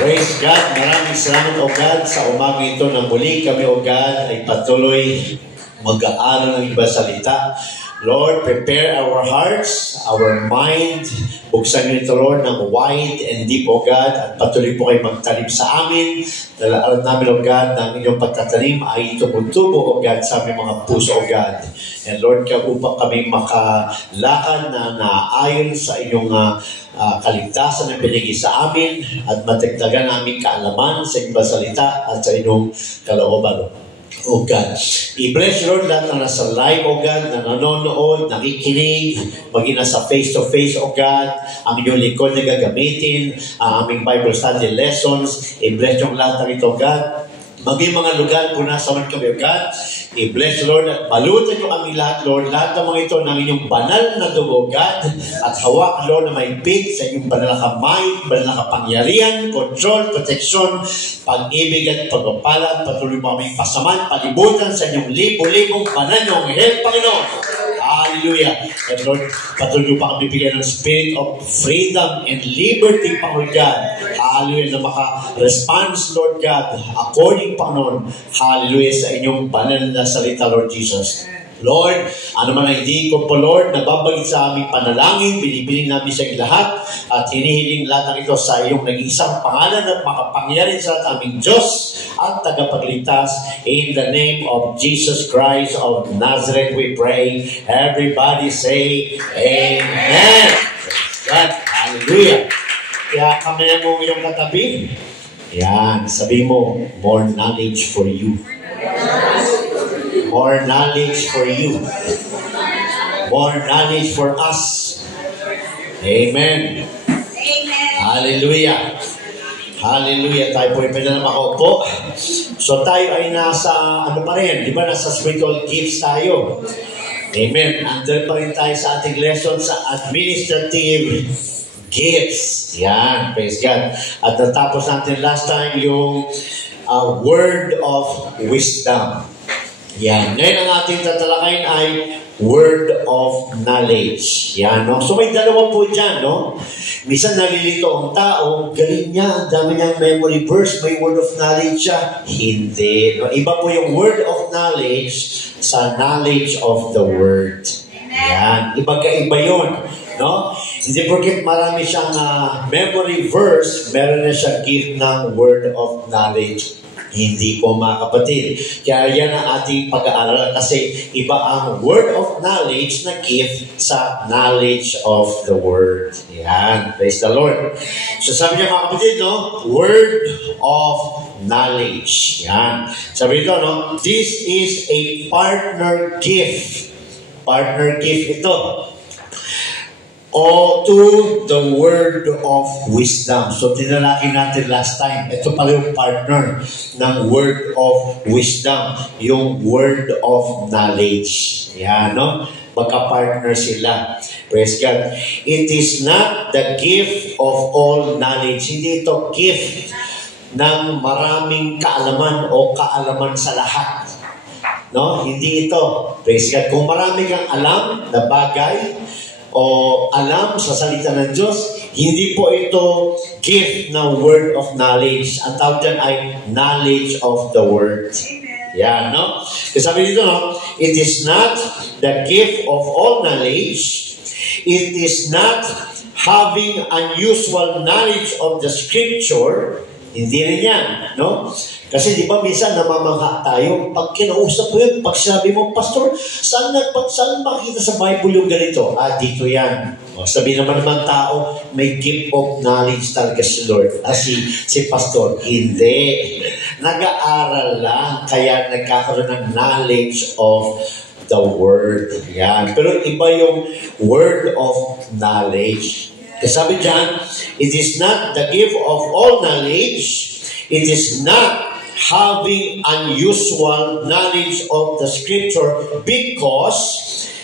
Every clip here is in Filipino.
Praise God. Maraming salamat, O God, sa umaga ito na muli kami, O God, ay patuloy mag-aaral ng iba salita. Lord, prepare our hearts, our mind. Buksan niyo ito, Lord, ng wide and deep, O God, at patuloy po kayo magtanim sa amin. Dahil alam namin, O God, na ang inyong pagtatanim ay tumutubo, O God, sa aming mga puso, O God. And Lord, upang kami makalakad na naayon sa inyong kaligtasan na binigay sa amin at matagdagan aming kaalaman sa inyong salita at sa inyong kalooban, O God. I-bless, Lord, lahat na nasa live, O God, na nanonood, nakikinig, maging nasa face-to-face, O God, ang inyong likod na gagamitin, ang aming Bible study lessons. I-bless yung lahat ng ito, O God. Maging mga lugar kung nasa man kami, O God. I-bless, Lord, at balutan nyo kami lahat, Lord. Lahat ng mga ito ng inyong banal na dugo, God. At hawak, Lord, na may big sa inyong banal na kamay, banal na kapangyarihan, control, protection, pag-ibig at pagpapala. Patuloy mo aming pasaman, palibutan sa inyong libo-libong banal nyo. Ngayon, Panginoon. Hallelujah. And Lord, patuloy pa kami bigyan ng spirit of freedom and liberty, Panginoon God. Hallelujah, na maka-response, Lord God, according, Panginoon, hallelujah, sa inyong banal na salita, Lord Jesus. Lord, ano man ang hindi ko po, Lord, nababagit sa aming panalangin, binibining namin sa iyong lahat, at hinihiling lahat ng ito sa iyong nag-iisang pangalan at makapangyarihan sa lahat aming Diyos at tagapagligtas. In the name of Jesus Christ of Nazareth, we pray. Everybody say, Amen. God, hallelujah. Kaya kamayan mo yung katabi. Yan, sabi mo, more knowledge for you. More knowledge for you. More knowledge for us. Amen. Amen. Hallelujah. Hallelujah. Tayo po ipin na makaupo. So tayo ay nasa, ano pa rin, di ba nasa spiritual gifts tayo. Amen. Andun pa rin tayo sa ating lesson sa administrative gifts. Yan. Praise God. At natapos natin last time yung word of wisdom. Yan. Ngayon ang ating tatalakayin ay word of knowledge. Yan, no? So may dalawa po dyan, no? Minsan nalilito ang tao, galing niya, ang dami niyang memory verse, may word of knowledge siya. Hindi. No? Iba po yung word of knowledge sa knowledge of the word. Yan. Iba-kaiba yun. No? Hindi porket marami siyang memory verse, meron na siyang gift ng word of knowledge. Hindi po, mga kapatid. Kaya yan ang ating pag-aaral kasi iba ang word of knowledge na gift sa knowledge of the word. Yan. Praise the Lord. So sabi niya, mga kapatid, no? Word of knowledge. Yan. Sabi nito, no? This is a partner gift. Partner gift ito. O to the word of wisdom. So, tinalaki natin last time. Ito pala yung partner ng word of wisdom. Yung word of knowledge. Yan, no? Magka-partner sila. Praise God. It is not the gift of all knowledge. Hindi ito gift ng maraming kaalaman o kaalaman sa lahat. No? Hindi ito. Praise God. Kung marami kang alam na bagay, o alam sa salita ng Diyos, hindi po ito gift na word of knowledge. Ang tawag dyan ay knowledge of the word. Yan, no? Kasi sabi dito, no? It is not the gift of all knowledge. It is not having unusual knowledge of the scripture. Hindi rin yan, no? Kasi di ba minsan namamangha tayo, pag kinausap mo yun, pag sinabi mo, Pastor, saan makita sa Bible yung ganito? Dito yan. O, sabi naman tao, may gift of knowledge talaga si Lord. Si Pastor, hindi. Nag-aaral lang, kaya nagkakaroon ng knowledge of the Word. Yan. Pero iba yung word of knowledge. Kasi sabi dyan, it is not the gift of all knowledge. It is not having unusual knowledge of the scripture because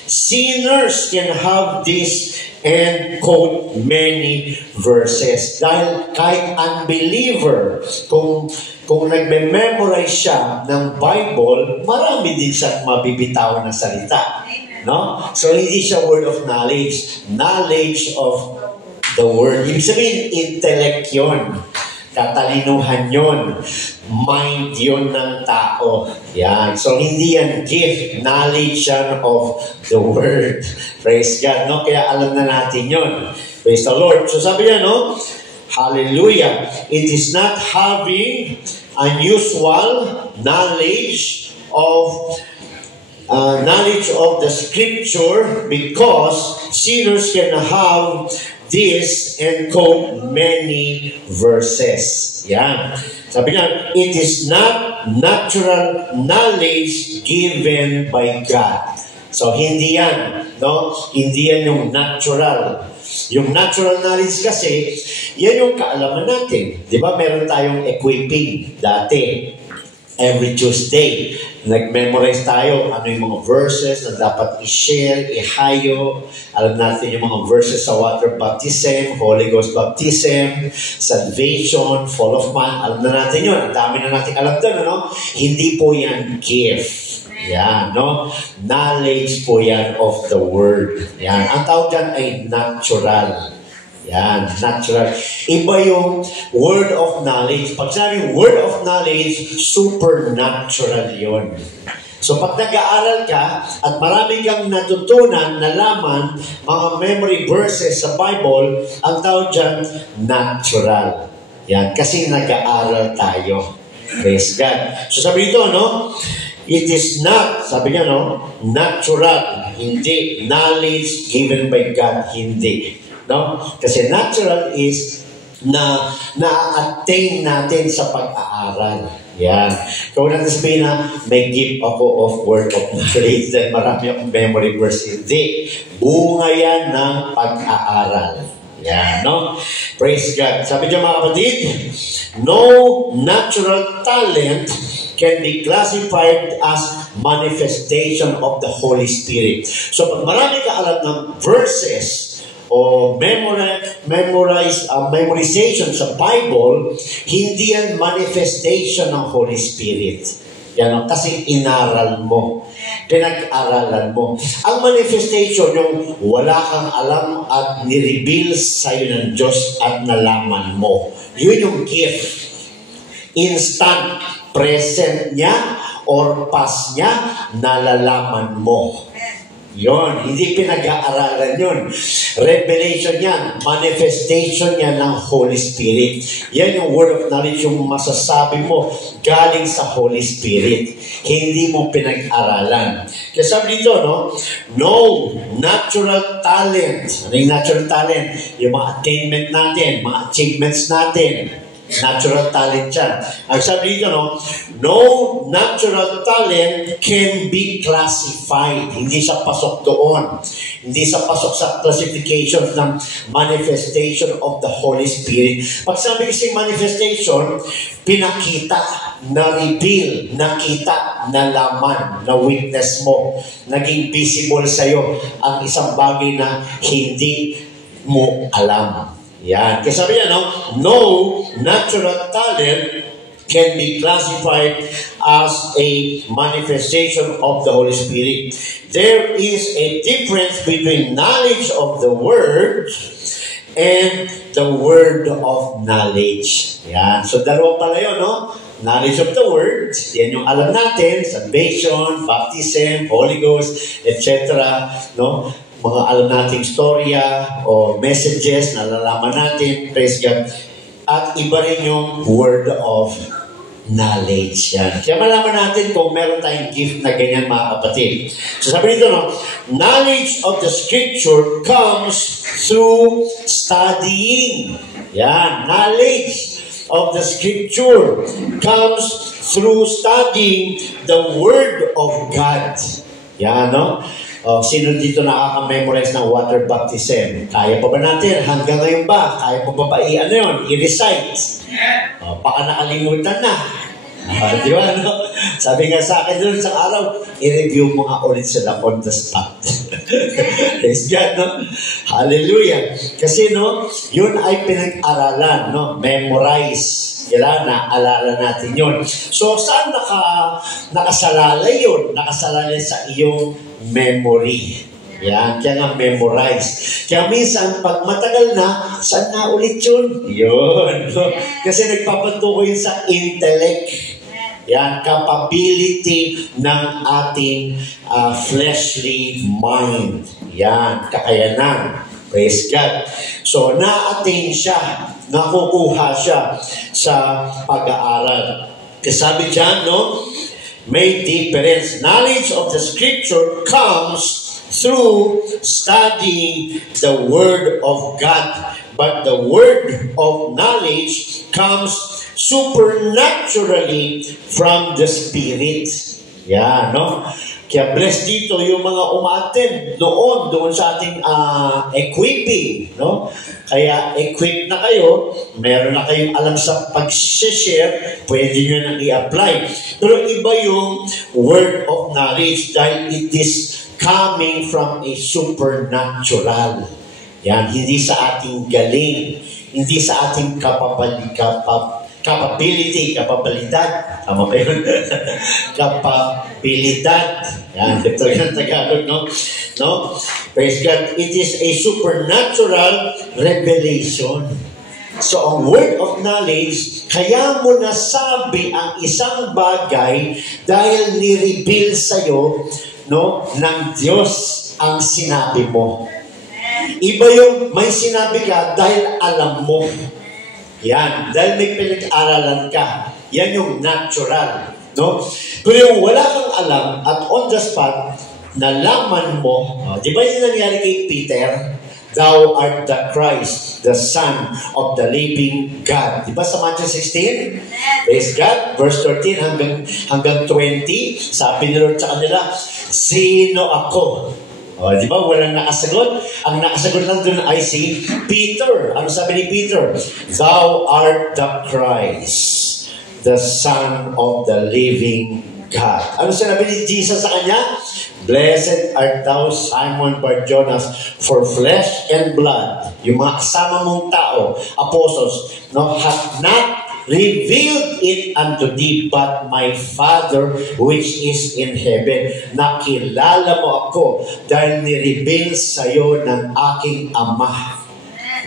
sinners can have this and quote many verses. Dahil kahit unbeliever, kung nagme-memorize siya ng Bible, marami din siya mabibitawan na salita. No? So hindi siya word of knowledge. Knowledge of the word. Ibig sabihin, intellect yun. Katalinuhan yun. Mind yun ng tao. Yan. So, hindi yan gift. Knowledge yan of the Word. Praise God, no? Kaya alam na natin yun. Praise the Lord. So, sabi niya, no? Hallelujah. It is not having unusual knowledge of the Scripture, because sinners can have this and quote many verses. Yan. Sabi niya, it is not natural knowledge given by God. So, hindi yan. No? Hindi yan yung natural. Yung natural knowledge kasi, yan yung kaalaman natin. Di ba, meron tayong equipping dati. Every Tuesday, nag-memorize tayo ano yung mga verses na dapat i-share, ihayo. Alam natin yung mga verses sa water baptism, Holy Ghost baptism, salvation, fall of man. Alam na natin yun. Ang dami na natin alam doon, ano? Hindi po yan gift. Yan, no? Knowledge po yan of the Word. Yan. Ang tawag dyan ay natural. Yan, natural. Iba yung word of knowledge. Pag sinabing word of knowledge, supernatural yun. So pag nag-aaral ka at marami kang natutunan, nalaman, mga memory verses sa Bible, ang tawag dyan, natural. Yan, kasi nag-aaral tayo. Praise God. So sabi dito, no? It is not, sabi niya, no? Natural. Hindi. Knowledge given by God. Hindi. No? Kasi natural is na-attain natin sa pag-aaral. Yan. Kung natin sabihin na may gift ako of word of knowledge, then marami akong memory verse. Hindi. Bunga yan ng pag-aaral. Yan, no? Praise God. Sabi niyo mga kapatid, no natural talent can be classified as manifestation of the Holy Spirit. So pag marami ka alam ng verses o memorization sa Bible, hindi yan manifestation ng Holy Spirit. Yan, kasi inaral mo. Pinag-aralan mo. Ang manifestation, yung wala kang alam at nireveal sa'yo ng Diyos at nalaman mo. Yun yung gift. Instant present niya or past niya, nalalaman mo. Yon, hindi pinag-aaralan yun. Revelation yan, manifestation yan ng Holy Spirit. Yan yung word of knowledge, yung masasabi mo galing sa Holy Spirit. Hindi mo pinag-aralan. Kaya sabi dito, no natural talent. Ano yung natural talent? Yung mga attainment natin, mga achievements natin. Natural talent yan. Ang sabi dito, no natural talent can be classified. Hindi siya pasok doon. Hindi siya pasok sa classification ng manifestation of the Holy Spirit. Pag sabi kasi manifestation, pinakita, na-reveal, nakita, nalaman, na-witness mo, naging visible sa'yo ang isang bagay na hindi mo alam. Yan. Kasi sabi niya, no natural talent can be classified as a manifestation of the Holy Spirit. There is a difference between knowledge of the Word and the Word of knowledge. Yan. So, dalawa pala yun, Knowledge of the Word, yan yung alam natin, salvation, baptism, Holy Ghost, etc., mga alam nating storya o messages na nalalaman natin, praise God. At iba rin yung word of knowledge. Yan. Kaya malaman natin kung meron tayong gift na ganyan, mga kapatid. So sabi nito, knowledge of the Scripture comes through studying. Yan. Knowledge of the Scripture comes through studying the Word of God. Yan, sino dito nakaka-memorize ng water baptism? Kaya pa ba natin? Hanggang ngayon ba? Kaya pa ba i-recite? Baka nakalimutan na. Di ba, Sabi nga sa akin doon sa araw, i-review mo nga ulit sila on the spot. Praise God, Hallelujah. Kasi, yun ay pinag-aralan, Memorize. Kailangan naalala natin yun. So, saan nakasalalay yun? Nakasalalay sa iyong memory. Yan, kaya nga memorize. Kaya minsan, pag matagal na, saan na ulit yun? Yun. No? Kasi nagpapatukoy yun sa intellect. Yan, capability ng ating fleshly mind. Yan, kakayanan. Praise God. So, na-attain siya, nakukuha siya sa pag-aaral. Kasi sabi dyan, no? May difference. Knowledge of the Scripture comes through studying the Word of God. But the word of knowledge comes supernaturally from the Spirit. Yan, no? Kaya bless dito yung mga umattend doon sa ating equipping, no? Kaya equip na kayo, meron na kayong alam sa pag-share, pwede nyo nang i-apply. Pero iba yung word of knowledge dahil it is coming from a supernatural. Yan, hindi sa ating galing, hindi sa ating kapabilidad. Tama ba yun? Kapabilidad. Yan, ito yung Tagalog, no? No? Praise God. It is a supernatural revelation. So, ang word of knowledge, kaya mo nasabi ang isang bagay dahil ni-reveal sa'yo, no, ng Diyos ang sinabi mo. Iba yung may sinabi ka dahil alam mo. Yan. Dahil may pinag-aralan ka. Yan yung natural. No? Pero yung wala kang alam at on the spot, nalaman mo, di ba yung nangyari kay Peter? Thou art the Christ, the Son of the living God. Di ba sa Matthew 16? Praise God. Verse 13 hanggang 20, sabi ni Lord sa kanila, sino ako? O, di ba? Walang nakasagot. Ang nakasagot lang dun ay si Peter. Ano sabi ni Peter? Thou art the Christ, the Son of the living God. Ano sinabi ni Jesus sa kanya? Blessed art thou, Simon Bar-Jonas, for flesh and blood. Yung mga kasama mong tao, apostles, no, hath not revealed it unto thee, but my Father which is in heaven. Nakilala mo ako dahil ni-reveal sa'yo ng aking Ama.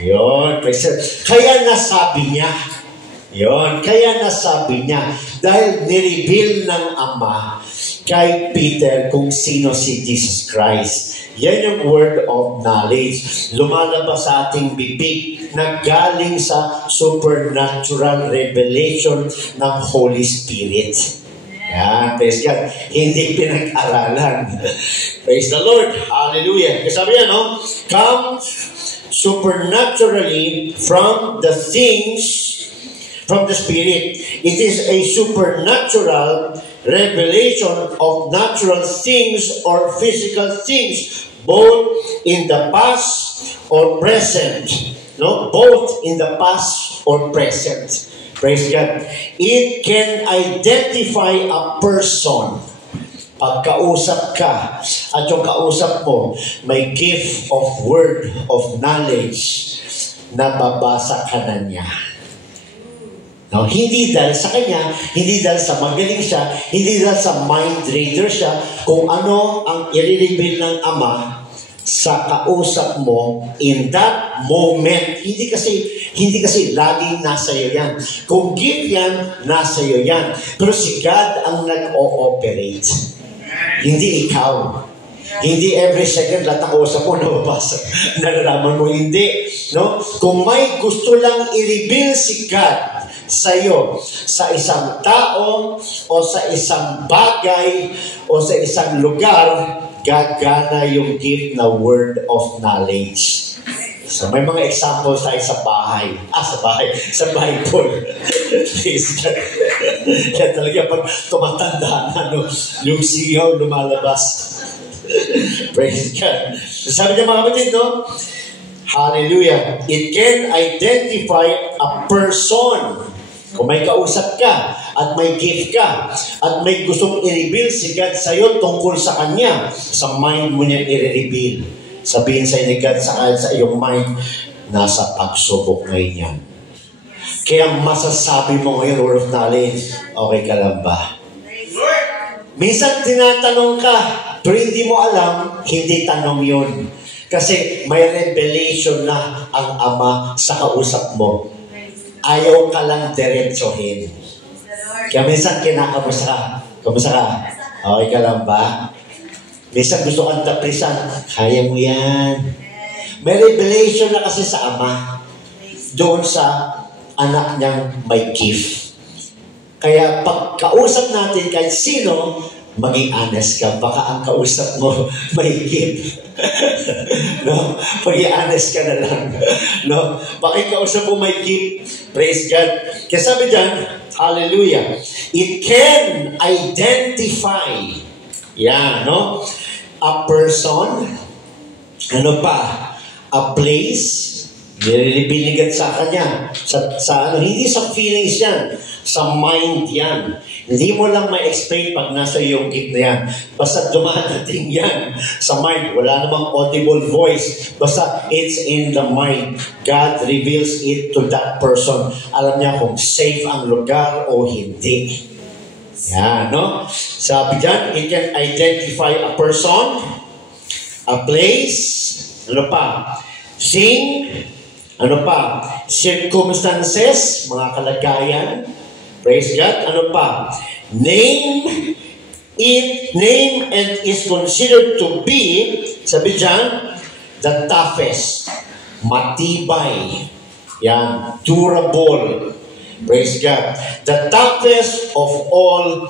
Yun. Kaya nasabi niya. Yun. Kaya nasabi niya. Dahil ni-reveal ng Ama kay Peter kung sino si Jesus Christ. Yan yung word of knowledge. Lumalabas sa ating bibig na galing sa supernatural revelation ng Holy Spirit. Yan, praise God. Hindi pinag-aralan. Praise the Lord. Hallelujah. Kasi sabi yan, no? Comes supernaturally from the things, from the Spirit. It is a supernatural revelation of natural things or physical things, both in the past or present. No? Both in the past or present. Praise God. It can identify a person. Pagkausap ka at yung kausap mo may gift of word of knowledge na babasa ka na niya. No, hindi dahil sa kanya, hindi dahil sa magaling siya, hindi dahil sa mind reader siya, kung ano ang i-reveal ng Ama sa kausap mo in that moment. Hindi kasi laging nasa iyo yan. Kung gift yan, nasa iyo yan. Pero si God ang nag-ooperate. Hindi ikaw. Hindi every second lahat ng kausap mo nababasa. Nalalaman mo, hindi. No? Kung may gusto lang i-reveal si God sa iyo, sa isang tao, o sa isang bagay, o sa isang lugar, gagana yung gift na word of knowledge. So, may mga examples tayo sa bahay. Sa Bible. Kaya talaga pag tumatanda na, no, yung sigaw lumalabas. Praise God. So, sabi niya mga kapatid, no? Hallelujah. It can identify a person. Kung may kausap ka, at may gift ka, at may gustong i-reveal si God sa'yo tungkol sa Kanya, sa mind mo niya i-reveal. Sabihin sa'yo ni God sa iyong mind, nasa pagsubok ngayon yan. Kaya masasabi mo ngayon, word of knowledge, okay ka lang ba? Minsan tinatanong ka, Pero hindi mo alam, hindi tanong yun. Kasi may revelation na ang Ama sa kausap mo. Ayaw ka lang diretsohin. Kaya minsan kinakamusta ka. Kamusta ka? Okay ka lang ba? Minsan gusto kang taprisan. Kaya mo yan. May revelation na kasi sa Ama. Doon sa anak niyang may gift. Kaya pag kausap natin kahit sino, maging honest ka. Baka ang kausap mo may gift. No? Maging honest ka na lang. No? Baka yung kausap mo may gift. Praise God. Kaya sabi dyan, hallelujah. It can identify. Yan, no? A person. Ano pa? A place. Nililibiligan sa kanya. Sa hindi sa feelings yan. Sa mind yan. Hindi mo lang ma-explain pag nasa iyong gift na yan. Basta dumadating yan sa mind. Wala namang audible voice. Basta it's in the mind. God reveals it to that person. Alam niya kung safe ang lugar o hindi. Yan, no? Sabi dyan, it can identify a person, a place, ano pa? Sing, ano pa? Circumstances, mga kalagayan. Praise God. Ano pa? Name and is considered to be, sabi dyan, the toughest. Matibay. Yan. Durable. Praise God. The toughest of all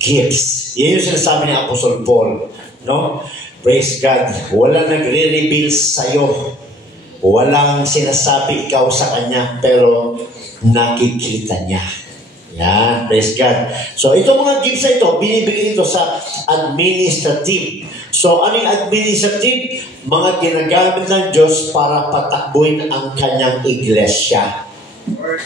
gifts. Yan yung sinasabi ni Apostle Paul. No? Praise God. Wala nagre-reveal sa'yo. Walang sinasabi ikaw sa kanya, pero nakikita niya. Yan, praise God. So, itong mga gifts na ito, binibigay ito sa administrative. So, ano yung administrative? Mga ginagamit ng Diyos para patakbuhin ang kanyang iglesia.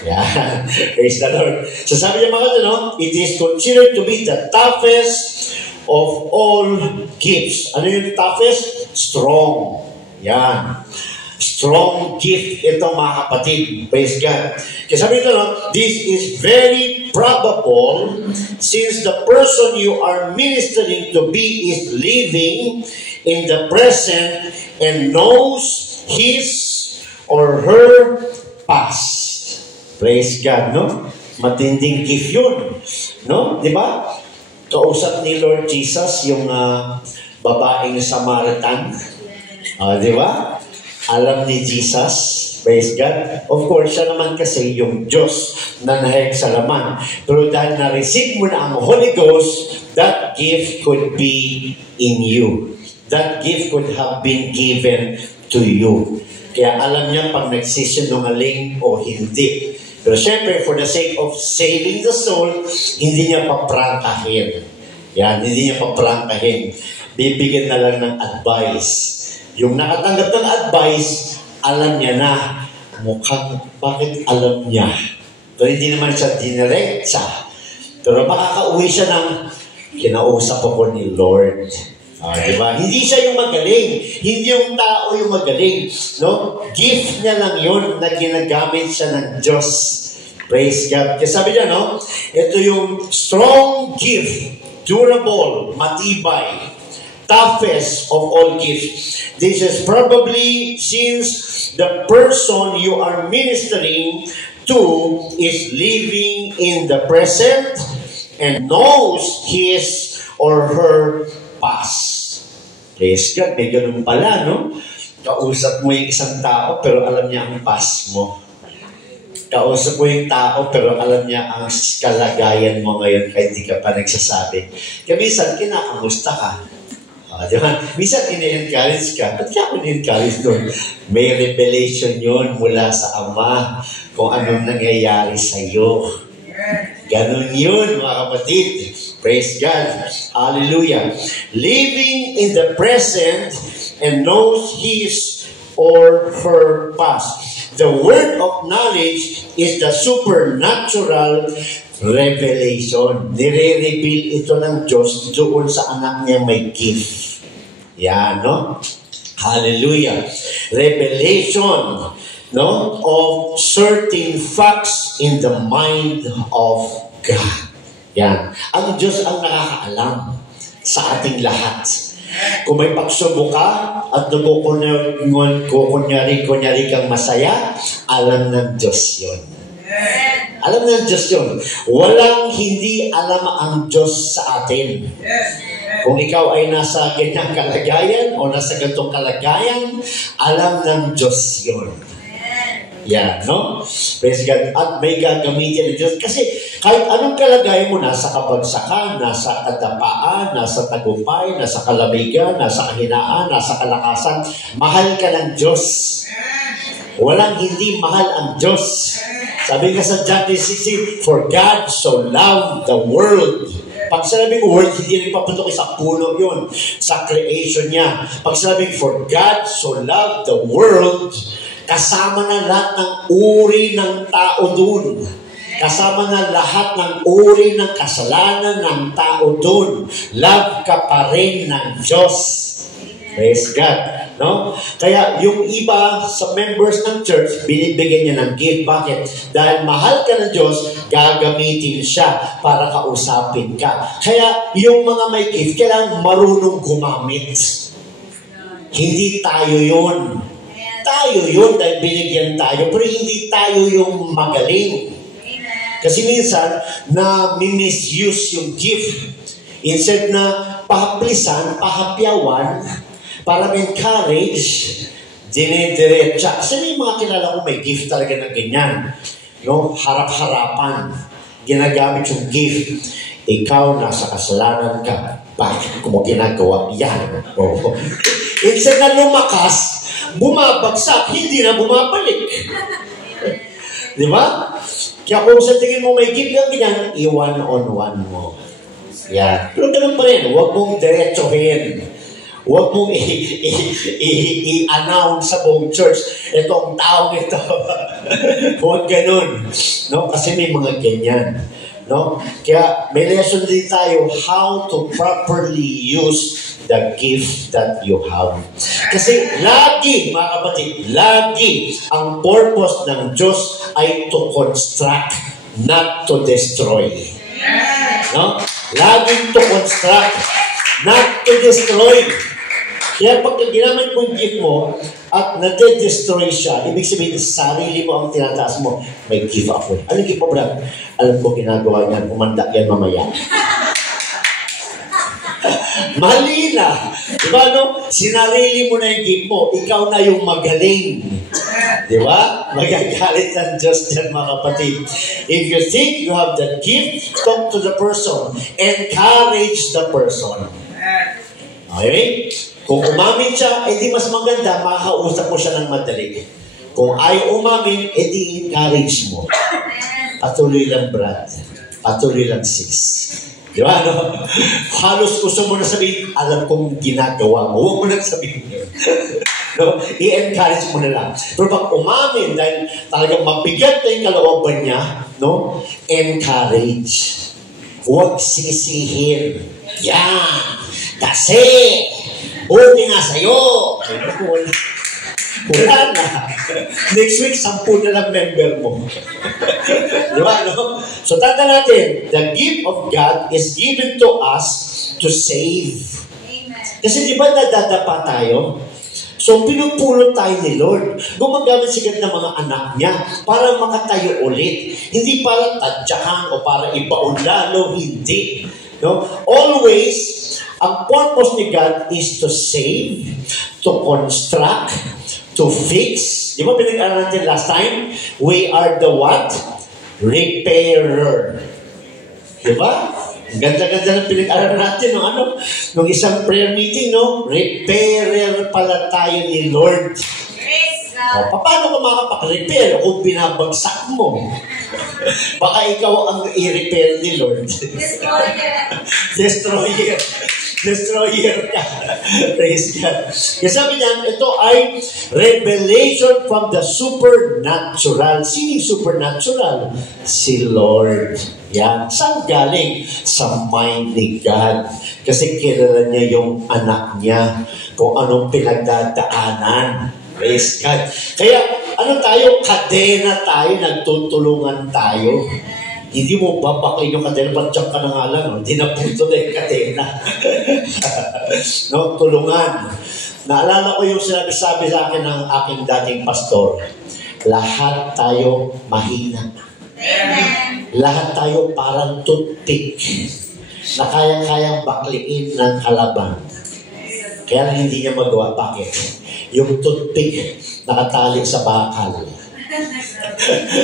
Yan, praise the Lord. So, sabi niya mga no, it is considered to be the toughest of all gifts. Ano yung toughest? Strong. Yan. Strong gift ito mga kapatid. Praise God. Kaya sabi ito, no, this is very probable since the person you are ministering to be is living in the present and knows his or her past. Praise God, no? Matinding gift yun. No? Di ba? Kausap ni Lord Jesus yung babaeng Samaritan. Di ba? Alam ni Jesus, praise God. Of course, siya naman kasi yung Diyos na nahayag sa laman. Pero dahil na-receive mo na ang Holy Ghost, that gift could be in you. That gift could have been given to you. Kaya alam niya pag nagsisinungaling o hindi. Pero syempre, for the sake of saving the soul, hindi niya paprangkahin. Yan, hindi niya paprangkahin. Bibigyan na lang ng advice. Yung nakatanggap ng advice, alam niya na. Mukhang, bakit alam niya? Pero hindi naman siya diniretsa. Pero makakauwi siya ng kinausap ako ni Lord. Diba? Hindi siya yung magaling. Hindi yung tao yung magaling. No? Gift niya lang yun na ginagamit siya ng Diyos. Praise God. Kasi sabi niya, no? Ito yung strong gift, durable, matibay, toughest of all gifts. This is probably since the person you are ministering to is living in the present and knows his or her past. Praise God, may ganun pala, no? Kausap mo yung isang tao pero alam niya ang past mo. Kausap mo yung tao pero alam niya ang kalagayan mo ngayon kahit hindi ka pa nagsasabi. Kaya minsan, kinakamusta ka. Diba? Minsan, ini-encourage ka. Ba't ka ako ini-encourage doon? May revelation yon mula sa Ama kung anong nangyayari sa iyo. Ganun yun, mga kapatid. Praise God. Hallelujah. Living in the present and knows his or her past. The word of knowledge is the supernatural revelation. Nire-reveal ito ng Diyos doon sa anak niya may gift. Yan, no? Hallelujah. Revelation, no? Of certain facts in the mind of God. Yan. Ang Diyos ang nakakaalam sa ating lahat. Kung may pagsubok ka at kunyari kang masaya, alam ng Diyos yun. Alam ng Diyos yun. Walang hindi alam ang Diyos sa atin. Kung ikaw ay nasa ganyang kalagayan o nasa ganitong kalagayan, alam ng Diyos yun. Yan, no? Praise God. At may gagamitin ng Diyos. Kasi kahit anong kalagayan mo, nasa kabagsakan, nasa kadapaan, nasa tagumpay, nasa kalamigan, nasa kahinaan, nasa kalakasan, mahal ka ng Diyos. Walang hindi mahal ang Diyos. Sabi nga sa John 3:16, for God so loved the world. Pag sinabing world, hindi rin papuntok sa puno yun, sa creation niya. Pag sinabing for God so loved the world, kasama na lahat ng uri ng tao dun. Kasama na lahat ng uri ng kasalanan ng tao dun. Love ka pa rin ng Diyos. Praise God. No? Kaya yung iba sa members ng church, binibigyan niya ng gift. Bakit? Dahil mahal ka ng Diyos, gagamitin siya para kausapin ka. Kaya yung mga may gift, kailangan marunong gumamit. Hindi tayo yun. Tayo yun dahil binigyan tayo, pero hindi tayo yung magaling. Kasi minsan, na misuse yung gift. Instead na pahaplisan, pahapyawan, para encourage, dinediretsa. Kasi may mga kilala ko may gift talaga na ganyan. No? Harap-harapan. Ginagamit yung gift. Ikaw, nasa kasalanan ka. Bakit mo ginagawa yan? Oh. Instead na lumakas, bumabagsak, hindi na bumabalik. Di ba? Kaya kung sa tingin mo may gift kang ganyan, i-one-on-one mo. Yan. Pero ganun pa rin, huwag mong diretsohin. Huwag mong i-announce sa buong church, itong taong ito. Huwag ganun. No? Kasi may mga ganyan. No? Kaya may lesson din tayo how to properly use the gift that you have. Kasi lagi, mga kapatid, lagi ang purpose ng Diyos ay to construct, not to destroy. No? Laging to construct, not to destroy. Kaya pag ginamit mo yung gift mo at nade-destroy siya, ibig sabihin, sarili mo ang tinataas mo, may give ako. Anong gift mo, brad? Alam ko ginagawa niyan, umanda yan mamaya. Mali na. Diba, no? Sinarili mo na yung gift mo, ikaw na yung magaling. Diba? Magagalit ang Diyos dyan, mga kapatid. If you think you have that gift, talk to the person. Encourage the person. Okay? Kung umamin siya, edi mas maganda, makakausap mo siya ng madali. Kung ayaw umamin, edi encourage mo. Patuloy lang, brad. Patuloy lang, sis. Di ba, no? Halos gusto mo na sabihin, alam kong ginagawa mo. Huwag mo na sabihin yun. No? I-encourage mo na lang. Pero pag umamin, dahil talagang mabigat na yung kalooban niya, no? Encourage. Huwag sisihin. Yan. Kasi, okay nga sa'yo. Wala na. Next week, 10 na lang member mo. Di ba, no? So, tanda natin, the gift of God is given to us to save. Amen. Kasi di ba nadadapa tayo? So, pinupulot tayo ni Lord. Gumagamit si God ng mga anak niya para makatayo ulit. Hindi para tadyakan o para ibaon lalo, hindi. No? Always, ang purpose ni God is to save, to construct, to fix. Di ba pinag-aral natin last time? We are the what? Repairer. Di ba? Ganda-ganda ng pinag-aral natin nung isang prayer meeting, no? Repairer pala tayo ni Lord. O, paano ka makapag-repair kung binabagsak mo? Baka ikaw ang i-repair ni Lord. Destroyer. Destroyer ka. Praise God. Kasi sabi niya, ito ay revelation from the supernatural. Sino yung supernatural? Si Lord. Yan. Saan galing? Sa mind ni God. Kasi kilala niya yung anak niya kung anong pinagdadaanan. Praise God. Kaya, ano tayo? Kadena tayo, nagtutulungan tayo. hindi mo babaklayin yung kadena, patsak ka na nga lang, no? Hindi na puto na yung kadena. No? Tulungan. Naalala ko yung sinabi-sabi sa akin ng aking dating pastor, lahat tayo mahina. Amen. Lahat tayo parang toothpick na kayang-kayang bakliin ng kalaban. Kaya hindi niya magawa. Bakit? Yung toothpick nakatali sa bakal.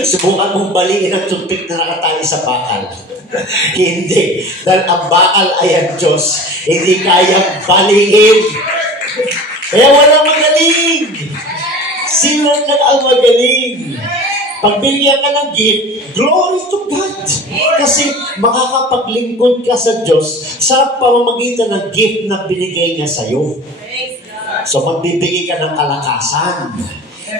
Subukan mong baliin ang toothpick na nakatali sa bakal. Hindi. Dahil ang bakal ay ang Diyos. Hindi kayang baliin. Kaya walang magaling. Sino lang ang magaling? Pagbigyan ka ng gift, glory to God. Kasi makakapaglingkod ka sa Diyos sa pamamagitan ng gift na binigay niya sa'yo. So magbibigay ka ng kalakasan,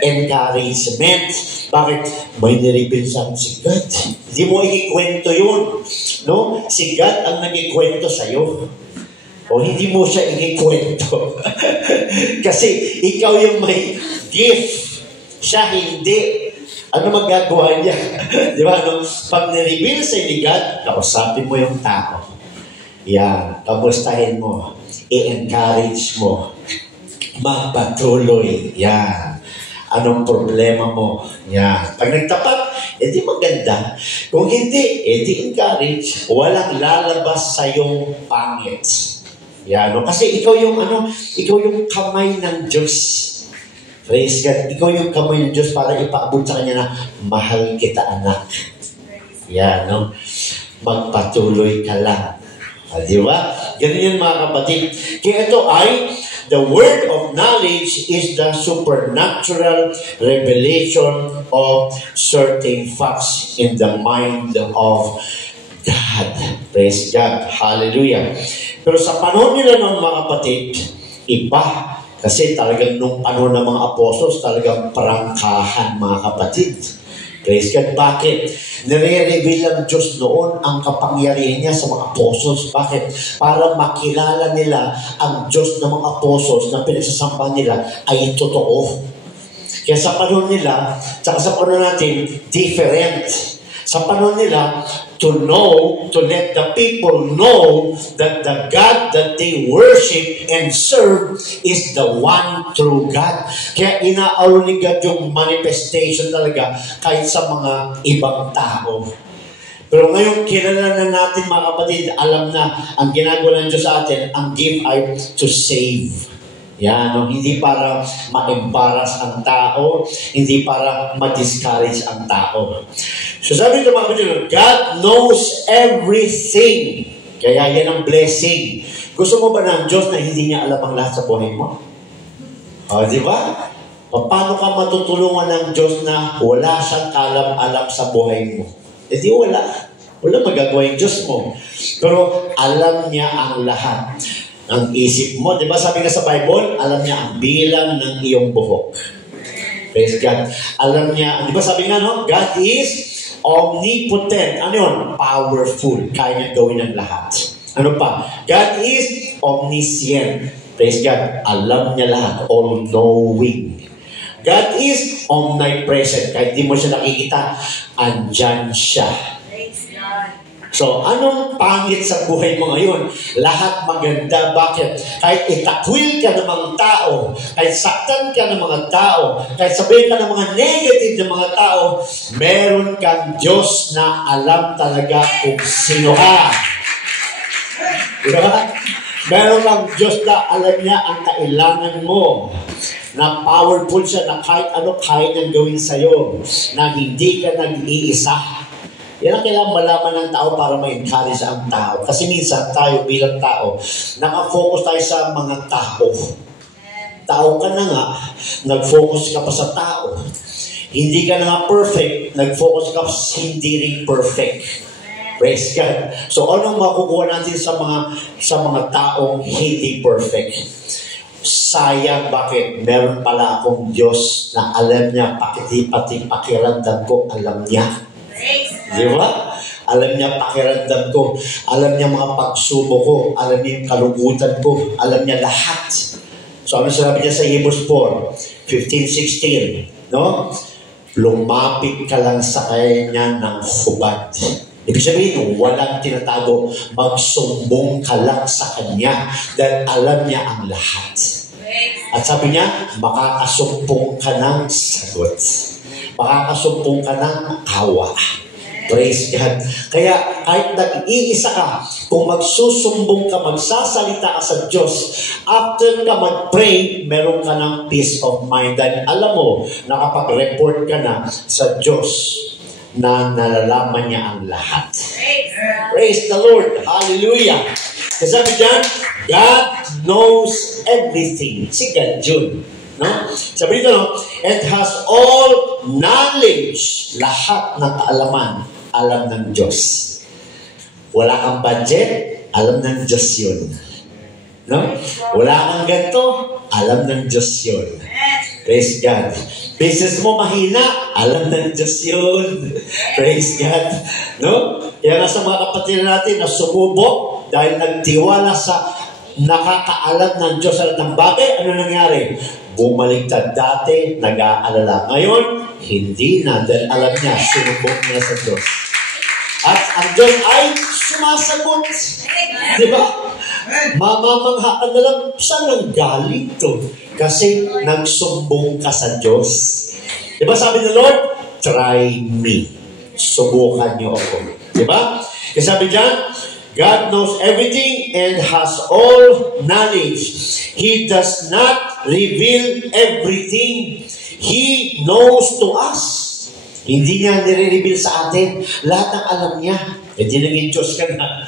encouragement. Bakit? May niribin sa si God. Hindi mo ikikwento yun. No? Si God ang nagikwento sa'yo. O hindi mo siya ikikwento. Kasi ikaw yung may gift. Siya hindi. Ano magagawa niya? Di ba? No? Pag nireveal sa ni God, kausapin mo yung tao. Yan. Kamustahin mo. I-encourage mo. Magpatuloy. Yan. Anong problema mo? Yan. Pag nagtapat, edi maganda. Kung hindi, edi encourage. Walang lalabas sa iyong pangit. Yan. No? Kasi ikaw yung kamay ng Diyos. Praise God. Ikaw yung kamay ng Diyos para ipaabot sa Kanya na mahal kita, anak. Yan. No? Magpatuloy ka lang. Di ba? Ganun yan, mga kapatid. Kaya ito ay the word of knowledge is the supernatural revelation of certain facts in the mind of God. Praise God. Hallelujah. Pero sa panahon nila ng mga kapatid, iba. Kasi talagang nung panahon ng mga apostles, talagang prangkahan, mga kapatid. Praise God. Bakit? Nire-reveal ng Diyos noon ang kapangyarihan niya sa mga apostles. Bakit? Para makilala nila ang Diyos ng mga apostles na pinagsasamba nila ay totoo. Kaya sa panahon nila, tsaka sa panahon natin, different. Sa panahon nila, to let the people know that the God that they worship and serve is the one true God. Kaya inaaro ni God yung manifestation talaga kahit sa mga ibang tao. Pero ngayon, kilala na natin, mga kapatid, alam na ang ginagawa ng Diyos sa atin, ang gift ay to save. Yan, no? Hindi para ma-embarrass ang tao, hindi para ma-discourage ang tao. So sabi ng mga kapatid, God knows everything. Kaya yan ang blessing. Gusto mo ba ng Diyos na hindi niya alam ang lahat sa buhay mo? Di ba? Paano ka matutulungan ng Diyos na wala siyang kalam-alam sa buhay mo? Di wala. Wala magagawa yung Diyos mo. Pero alam niya ang lahat. Ang isip mo, di ba sabi nga sa Bible, alam niya ang bilang ng iyong buhok. Praise God. Alam niya, di ba sabi nga, no? God is omnipotent. Ano yun? Powerful. Kaya niya gawin ang lahat. Ano pa? God is omniscient. Praise God. Alam niya lahat. All-knowing. God is omnipresent. Kahit di mo siya nakikita, andyan siya. So, anong pangit sa buhay mo ngayon? Lahat maganda. Bakit? Kahit itakwil ka ng mga tao, kahit saktan ka ng mga tao, kahit sabihin ka ng mga negative ng mga tao, meron kang Diyos na alam talaga kung sino ka. Diba? Meron kang Diyos na alam niya ang kailangan mo. Na powerful siya na kahit ano kaya niyang gawin sa'yo. Na hindi ka nag-iisa. Yan ang kailangan malaman ng tao para ma-encourage ang tao. Kasi minsan tayo bilang tao, nakafocus tayo sa mga tao. Tao ka na nga, nag-focus ka pa sa tao. Hindi ka na nga perfect, nag-focus ka sa hindi rin perfect. Praise God. So anong makukuha natin sa mga taong hindi perfect? Sayang, bakit? Meron pala akong Diyos na alam niya, pati pakiramdam ko, alam niya. Di ba? Alam niya pakiramdam ko. Alam niya mga pagsubok ko. Alam niya yung kalugutan ko. Alam niya lahat. So ano sabi niya sa Hebrews 4, 15-16? No? Lumapit ka lang sa kanya ng hubad. Ibig sabihin, walang tinatago. Magsumbong ka lang sa Kanya dahil alam niya ang lahat. At sabi niya, makakasumpong ka ng sagot. Makakasumpong ka ng awa. Praise God. Kaya kahit nag-iisa ka, kung magsusumbong ka, magsasalita ka sa Diyos, after ka mag-pray, meron ka ng peace of mind. Dahil alam mo, nakapag-report ka na sa Diyos na nalalaman niya ang lahat. Praise the Lord. Hallelujah. Kasi sabi dyan, God knows everything. Si God yun. No? Sabi dito, no? And has all knowledge. Lahat ng kaalaman, alam ng Diyos. Wala kang budget, alam ng Diyos yun. No? Wala kang ganito, alam ng Diyos yun. Praise God. Business mo mahina, alam ng Diyos yun. Praise God. No? Kaya nga sa mga kapatid natin na sumubok dahil nagtiwala sa nakakaalam ng Diyos at ng bagay, ano nangyari? Bumaliktad dati, nag-aalala. Ngayon, hindi na dahil alam niya, sinubok niya sa Diyos. At ang Diyos ay sumasagot. Di ba? Mamamangha ka na lang, saan ang galing to? Kasi nagsumbong ka sa Diyos. Di ba sabi ng Lord? Try me. Subukan niyo ako. Di ba? Kasi sabi dyan, God knows everything and has all knowledge. He does not reveal everything. He knows to us. Hindi niya nire-reveal sa atin. Lahat ng alam niya. Hindi naging Diyos ka na.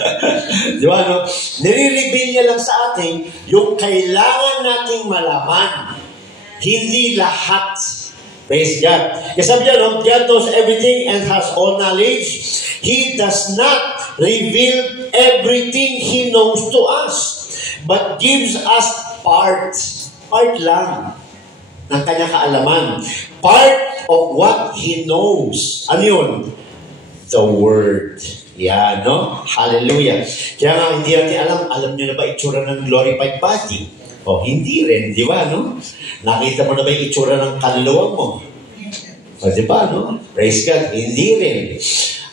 Di ba, no? Nire-reveal niya lang sa atin yung kailangan nating malaman. Hindi lahat. Praise God. Kasi sabi niya, no? God knows everything and has all knowledge. He does not reveal everything He knows to us, but gives us part lang ng kanyang kaalaman. Part of what He knows. Ano yun? The Word. Yan, no? Hallelujah. Kaya nga, hindi natin alam niyo na ba itsura ng glorified body? O, hindi rin, di ba, no? Nakita mo na ba yung itsura ng kaluluwa mo? O, di ba, no? Praise God. Hindi rin.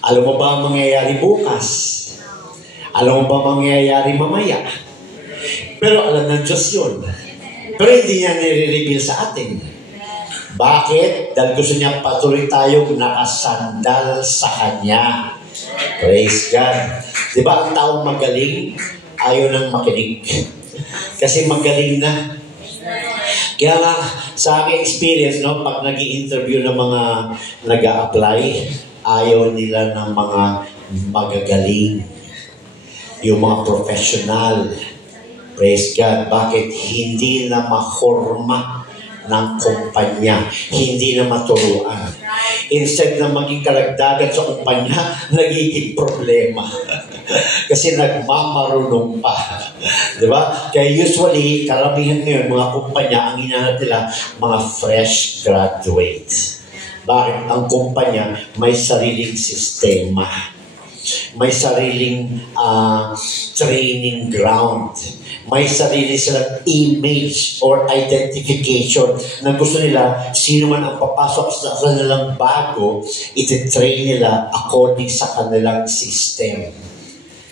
Alam mo ba ang mangyayari bukas? Alam mo ba mangyayari mamaya? Pero alam ng Diyos yun. Pero hindi niya nire-reveal sa atin. Bakit? Dahil gusto niya patuloy tayong nakasandal sa Kanya. Praise God. Di ba ang taong magaling, ayaw nang makinig? Kasi magaling na. Kaya nga, sa aking experience, no, pag nag-i-interview ng mga nag-a-apply, ayaw nila ng mga magagaling. Yung mga professional. Praise God. Bakit? Hindi na mahorma ng kumpanya. Hindi na maturuan. Instead na maging kalagdagan sa kumpanya, nagiging problema. Kasi nagmamarunong pa. Diba? Kaya usually, karamihan ngayon, mga kumpanya, ang hinahanap nila, mga fresh graduates. Bakit? Ang kumpanya may sariling sistema. May sariling training ground. May sarili silang image or identification na gusto nila, sino man ang papasok sa kanilang bago, iti-train nila according sa kanilang system.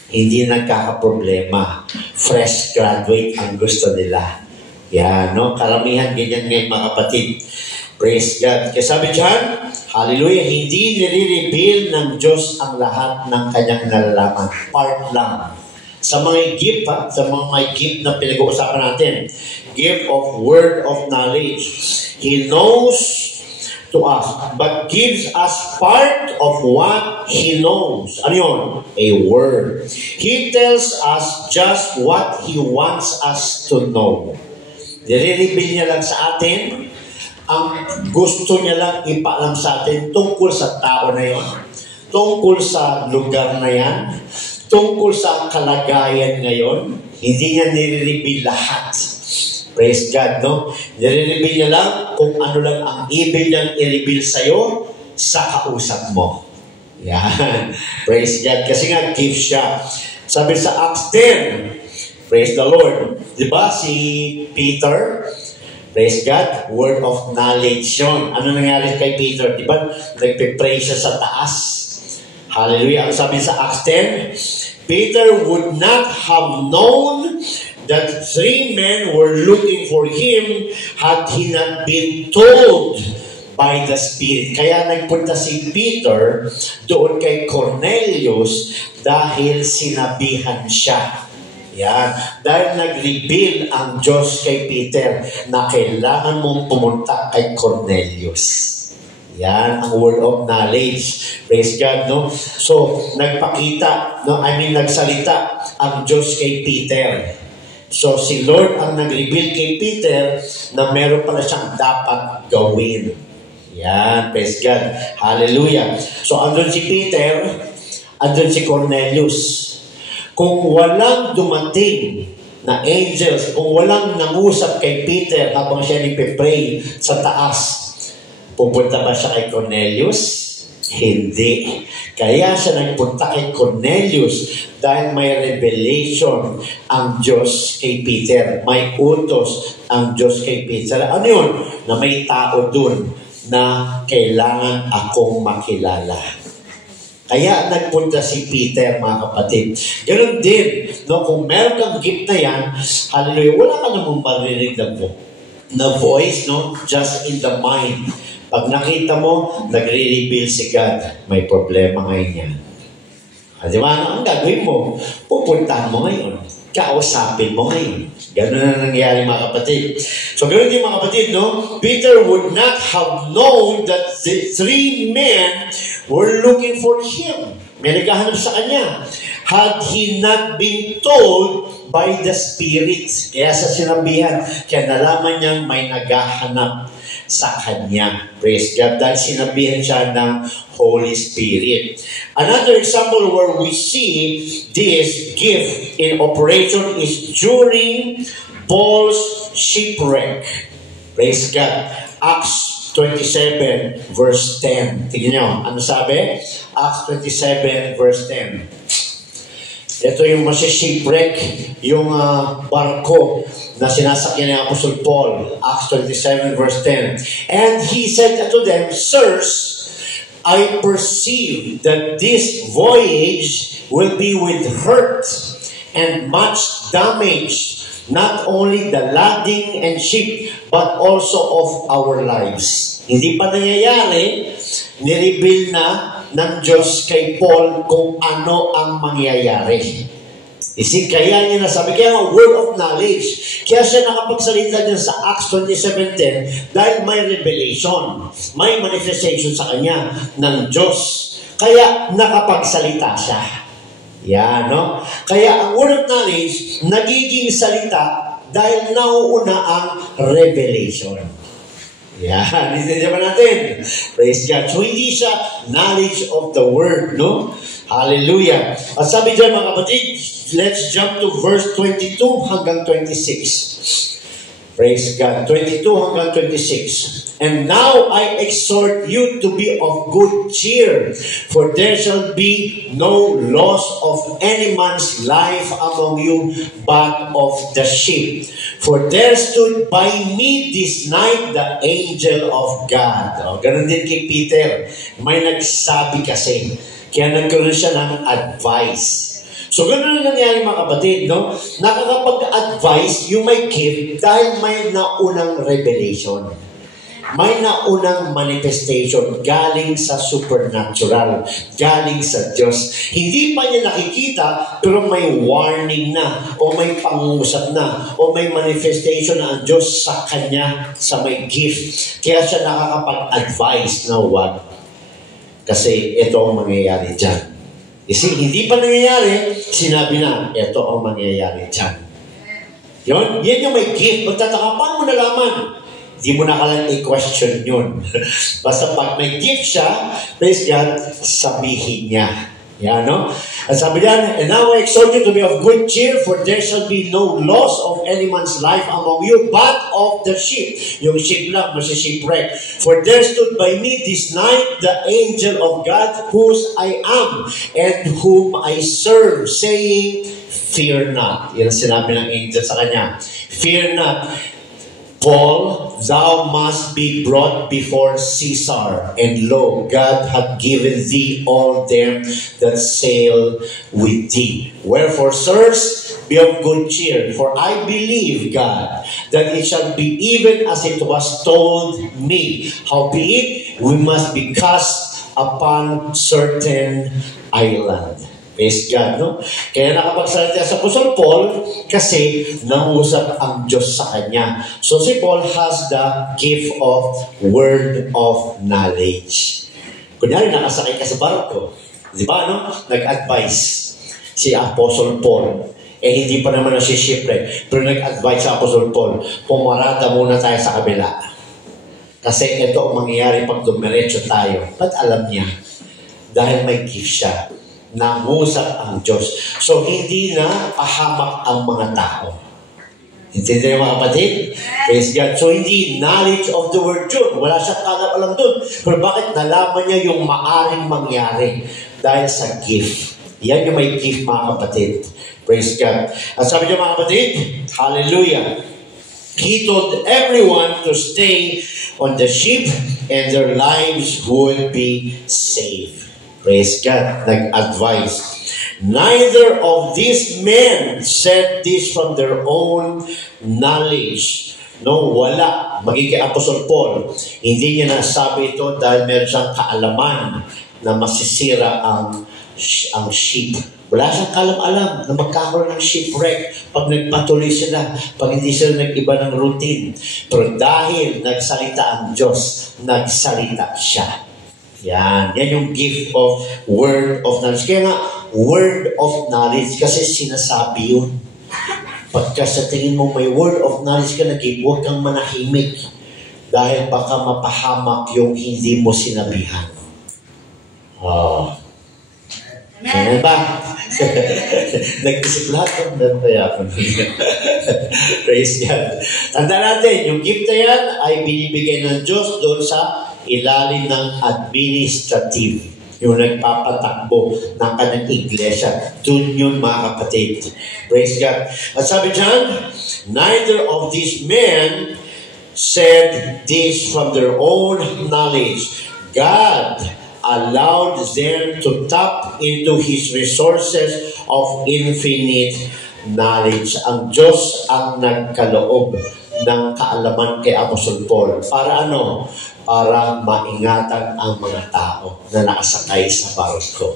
Hindi nagkakaproblema. Fresh graduate ang gusto nila. Yan, no? Karamihan ganyan ngayon, mga kapatid. Praise God. Kaya sabi dyan, hallelujah, hindi nire-reveal ng Diyos ang lahat ng kanyang nalalaman. Part lang. Sa mga gift, sa mga may gift na pinag-uusapan natin, gift of word of knowledge. He knows to us, but gives us part of what He knows. Ano yun? A word. He tells us just what He wants us to know. Nire-reveal niya lang sa atin ang gusto niya lang ipaalam sa atin tungkol sa tao na yon, tungkol sa lugar na yan, tungkol sa kalagayan ngayon. Hindi niya nire-reveal lahat. Praise God, no? Nire-reveal niya lang kung ano lang ang ibig niyang i-reveal sa'yo sa kausap mo. Yan. Praise God. Kasi nga, gift siya. Sabi sa Acts 10, praise the Lord. Diba si Peter, praise God, word of knowledge yun. Ano nangyari kay Peter? Diba, nagpe-pray siya sa taas. Hallelujah. Ang sabi sa Acts 10, Peter would not have known that 3 men were looking for him had he not been told by the Spirit. Kaya nagpunta si Peter doon kay Cornelius dahil sinabihan siya. Yan. Dahil nag-reveal ang Diyos kay Peter na kailangan mong pumunta kay Cornelius. Yan ang word of knowledge. Praise God, no? So, nagpakita, no? Nagsalita ang Diyos kay Peter. So, si Lord ang nag-reveal kay Peter na meron pala siyang dapat gawin. Yan, praise God. Hallelujah. So, andun si Peter, andun si Cornelius. Kung walang dumating na angels, kung walang nangusap kay Peter habang siya nagpe-pray sa taas, pupunta ba siya kay Cornelius? Hindi. Kaya siya nagpunta kay Cornelius dahil may revelation ang Diyos kay Peter. May utos ang Diyos kay Peter. Ano yun? Na may tao dun na kailangan akong makilala. Kaya nagpunta si Peter, mga kapatid. Ganun din, no? Kung meron kang gift na yan, hallelujah, wala ka namang maririnig na voice, no? Just in the mind. Pag nakita mo, nagre-reveal si God, may problema ngayon yan. Di ba? Ano ang gagawin mo? Pupuntahan mo ngayon. Kausapin mo ngayon. Ganun na nangyari, mga kapatid. So, ganun din, mga kapatid, no? Peter would not have known that the 3 men were looking for him. May naghahanap sa kanya. Had he not been told by the Spirit. Kaya sa sinabihan, kaya nalaman niyang may naghahanap sa kanya. Praise God. Dahil sinabihan siya ng Holy Spirit. Another example where we see this gift in operation is during Paul's shipwreck. Praise God. Acts 27 verse 10. Tingnan nyo. Ano sabi? Acts 27 verse 10. Ito yung shipwreck, yung barko na sinasakyan ni Apostle Paul. Acts 27 verse 10. And he said unto them, Sirs, I perceive that this voyage will be with hurt and much damage, not only the lading and ship, but also of our lives. Hindi pa nangyayari, nireveal na ng Diyos kay Paul kung ano ang mangyayari. Isip, kaya niya nasabi, kaya nga word of knowledge. Kaya siya nakapagsalita din sa Acts 27:10 dahil may revelation, may manifestation sa kanya ng Diyos. Kaya nakapagsalita siya. Yan, no? Kaya ang word of knowledge, nagiging salita dahil nauuna ang revelation. Yan, hindi ba natin? Praise God. So, hindi siya knowledge of the word, no? Hallelujah. At sabi dyan, mga kapatid, let's jump to verse 22 hanggang 26. Praise God. 22 hanggang 26. And now I exhort you to be of good cheer, for there shall be no loss of any man's life among you, but of the sheep. For there stood by me this night the angel of God. O, ganun din kay Peter. May nagsabi kasi. Kaya nagkaroon siya ng advice. So, gano'n na nangyari, mga kapatid, no? Nakakapag-advise yung may gift dahil may naunang revelation. May naunang manifestation galing sa supernatural, galing sa Diyos. Hindi pa niya nakikita, pero may warning na, o may pangusap na, o may manifestation na ang Diyos sa kanya, sa may gift. Kaya siya nakakapag-advise na wag. Kasi ito ang mangyayari dyan. Kasi hindi pa nangyayari, sinabi na, ito ang mangyayari dyan. Yan yung may gift. Magtataka, paano mo nalaman? Hindi mo na kailangan i-question yun. Basta pag may gift siya, praise God, sabihin niya. Yan, no? At sabi niyan, and now I exhort you to be of good cheer, for there shall be no loss of any man's life among you, but of the ship. Yung ship lang, shipwreck. For there stood by me this night the angel of God, whose I am, and whom I serve, saying, fear not. Yan ang sinabi ng angel sa kanya. Fear not. Paul, thou must be brought before Caesar, and lo, God hath given thee all them that sail with thee. Wherefore, sirs, be of good cheer, for I believe God, that it shall be even as it was told me. Howbeit, we must be cast upon certain island. Praise God, no? Kaya nakapagsalita sa Apostol Paul kasi nangusap ang Diyos sa kanya. So si Paul has the gift of word of knowledge. Kunyari, nakasakay ka sa barko. Di ba, no? Nag-advise si Apostol Paul. Hindi pa naman nasishipre. Pero nag-advise sa Apostol Paul, pumarada muna tayo sa kabila. Kasi ito ang mangyayari pag dumiretso tayo. Ba't alam niya? Dahil may gift siya. Nangusap ang Diyos. So, hindi na pahamak ang mga tao. Intindihan mga kapatid? Praise God. So, hindi knowledge of the word yun. Wala siyang alam dun. Pero bakit nalaman niya yung maaring mangyari? Dahil sa gift. Yan yung may gift mga kapatid. Praise God. At sabi niya mga kapatid, hallelujah. He told everyone to stay on the ship and their lives would be saved. Praise God, nag-advise. Neither of these men said this from their own knowledge. No, wala. Magiging Apostle Paul, hindi niya nasabi ito dahil meron siyang kaalaman na masisira ang ship. Wala siyang kalam-alam na magkakaroon ng shipwreck pag nagpatuloy sila, pag hindi sila nag-iba ng routine. Pero dahil nagsalita ang Diyos, nagsalita siya. Yan yung gift of word of knowledge. Kaya nga, word of knowledge, kasi sinasabi yun. Pagka sa tingin mo may word of knowledge ka na-give, huwag kang manahimik. Dahil baka mapahamak yung hindi mo sinabihan. Oh. Ganyan ba? Nag-isip lahat ng kaya ako. Praise God. Tanda natin, yung gift na yan ay binibigay ng Diyos doon sa ilalim ng administrative. Yung nagpapatakbo ng kanyang iglesia. Doon yun mga kapatid. Praise God. At sabi dyan, neither of these men said this from their own knowledge. God allowed them to tap into His resources of infinite knowledge. Ang Diyos ang nagkaloob ng kaalaman kay Apostol Paul. Para ano? Para maingatan ang mga tao na nakasakay sa barko.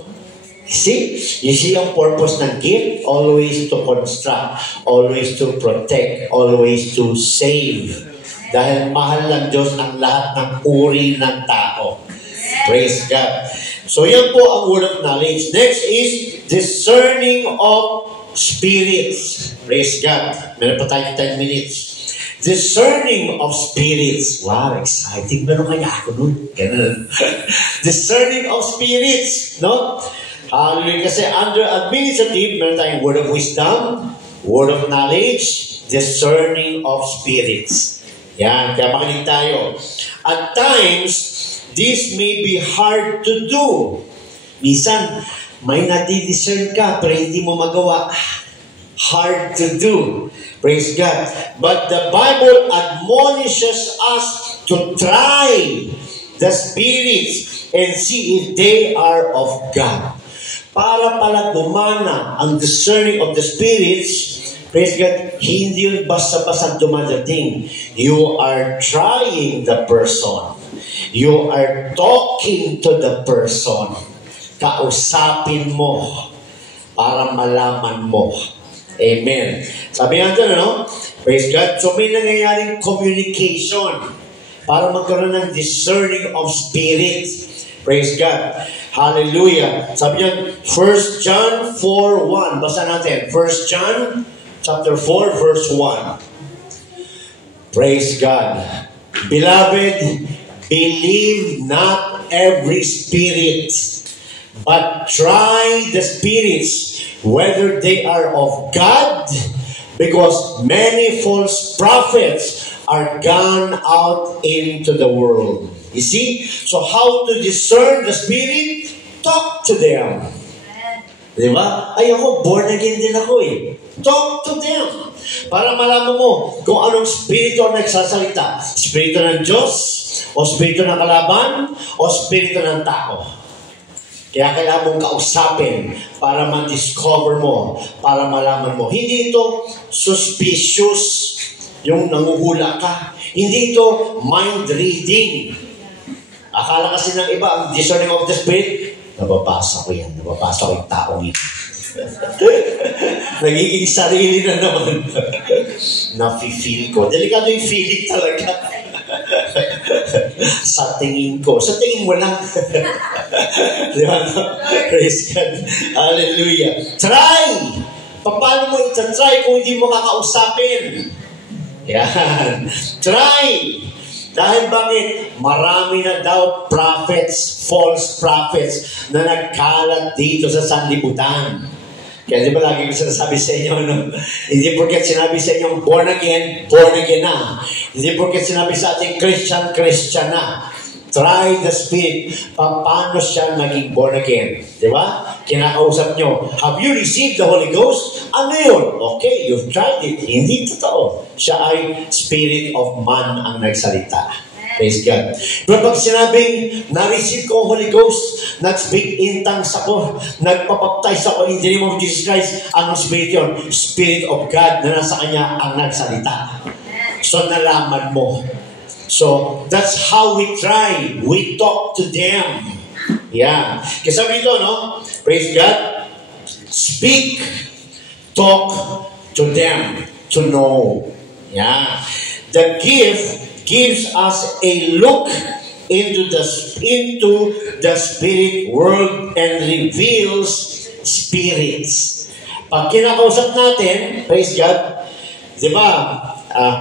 You see ang purpose ng gift? Always to construct, always to protect, always to save. Dahil mahal ng Diyos ang lahat ng uri ng tao. Praise God. So yan po ang word of knowledge. Next is discerning of spirits. Praise God. Meron pa tayong 10 minutes. Discerning of spirits. Wow, exciting. Meron kaya ako nun. Ganun. Discerning of spirits. No? Hallelujah. Kasi under administrative, meron tayong word of wisdom, word of knowledge, discerning of spirits. Yan. Kaya makinig tayo. At times, this may be hard to do. Minsan, may nadidiscern ka, pero hindi mo magawa. Hard to do. Praise God. But the Bible admonishes us to try the spirits and see if they are of God. Para pala gumana ang discerning of the spirits, praise God, hindi yun basta-basta dumadating. You are trying the person. You are talking to the person. Kausapin mo para malaman mo. Amen. Sabi natin, ano? Praise God. So may nangyayaring communication para magkaroon ng discerning of spirit. Praise God. Hallelujah. Sabi niyan, 1 John 4:1. Basta natin. 1 John chapter 4, verse 1. Praise God. Beloved, believe not every spirit, but try the spirits, whether they are of God, because many false prophets are gone out into the world. You see? So how to discern the spirit? Talk to them. Di ba? Ay ako, born again din ako eh. Talk to them. Para malaman mo kung anong spirito ang nagsasalita. Spirito ng Diyos, o spirito ng kalaban, o spirito ng tao. Kaya kailangan mong kausapin para ma-discover mo, para malaman mo. Hindi ito suspicious, yung nanguhula ka. Hindi ito mind reading. Akala kasi ng iba, ang discerning of the spirit, nababasa ko yan, nababasa ko yung taong ito. Nagiging sarili na naman. Nafe-feel ko. Delikado yung feeling talaga. Sa tingin ko. Sa tingin mo lang. Di ba? Praise God. Hallelujah. Try! Paano mo ita-try kung hindi mo kakausapin? Yan. Try! Dahil bakit? Marami na daw prophets, false prophets, na nagkalat dito sa sanlibutan. Kaya di ba lagi ko sinasabi sa inyo, no? Hindi porket sinabi sa inyo born again na. Hindi porket sinabi sa ating Christian na. Try the Spirit. Paano siya naging born again? Di ba? Kinakausap nyo, have you received the Holy Ghost? Ano yun? Okay, you've tried it. Hindi totoo. Siya ay Spirit of man ang nagsalita. Praise God. Pero pag sinabing, na-receive ko ang Holy Ghost, nag-speak in tongues ako, nagpapaptize ako in the name of Jesus Christ, anong Spirit yun? Spirit of God na nasa Kanya ang nagsalita. So, nalaman mo. So, that's how we try. We talk to them. Yeah. Kasi sabi ito, no? Praise God. Speak, talk to them, to know. Yeah. The gift gives us a look into the spirit world and reveals spirits. Pag kinakausap natin, praise God, di ba,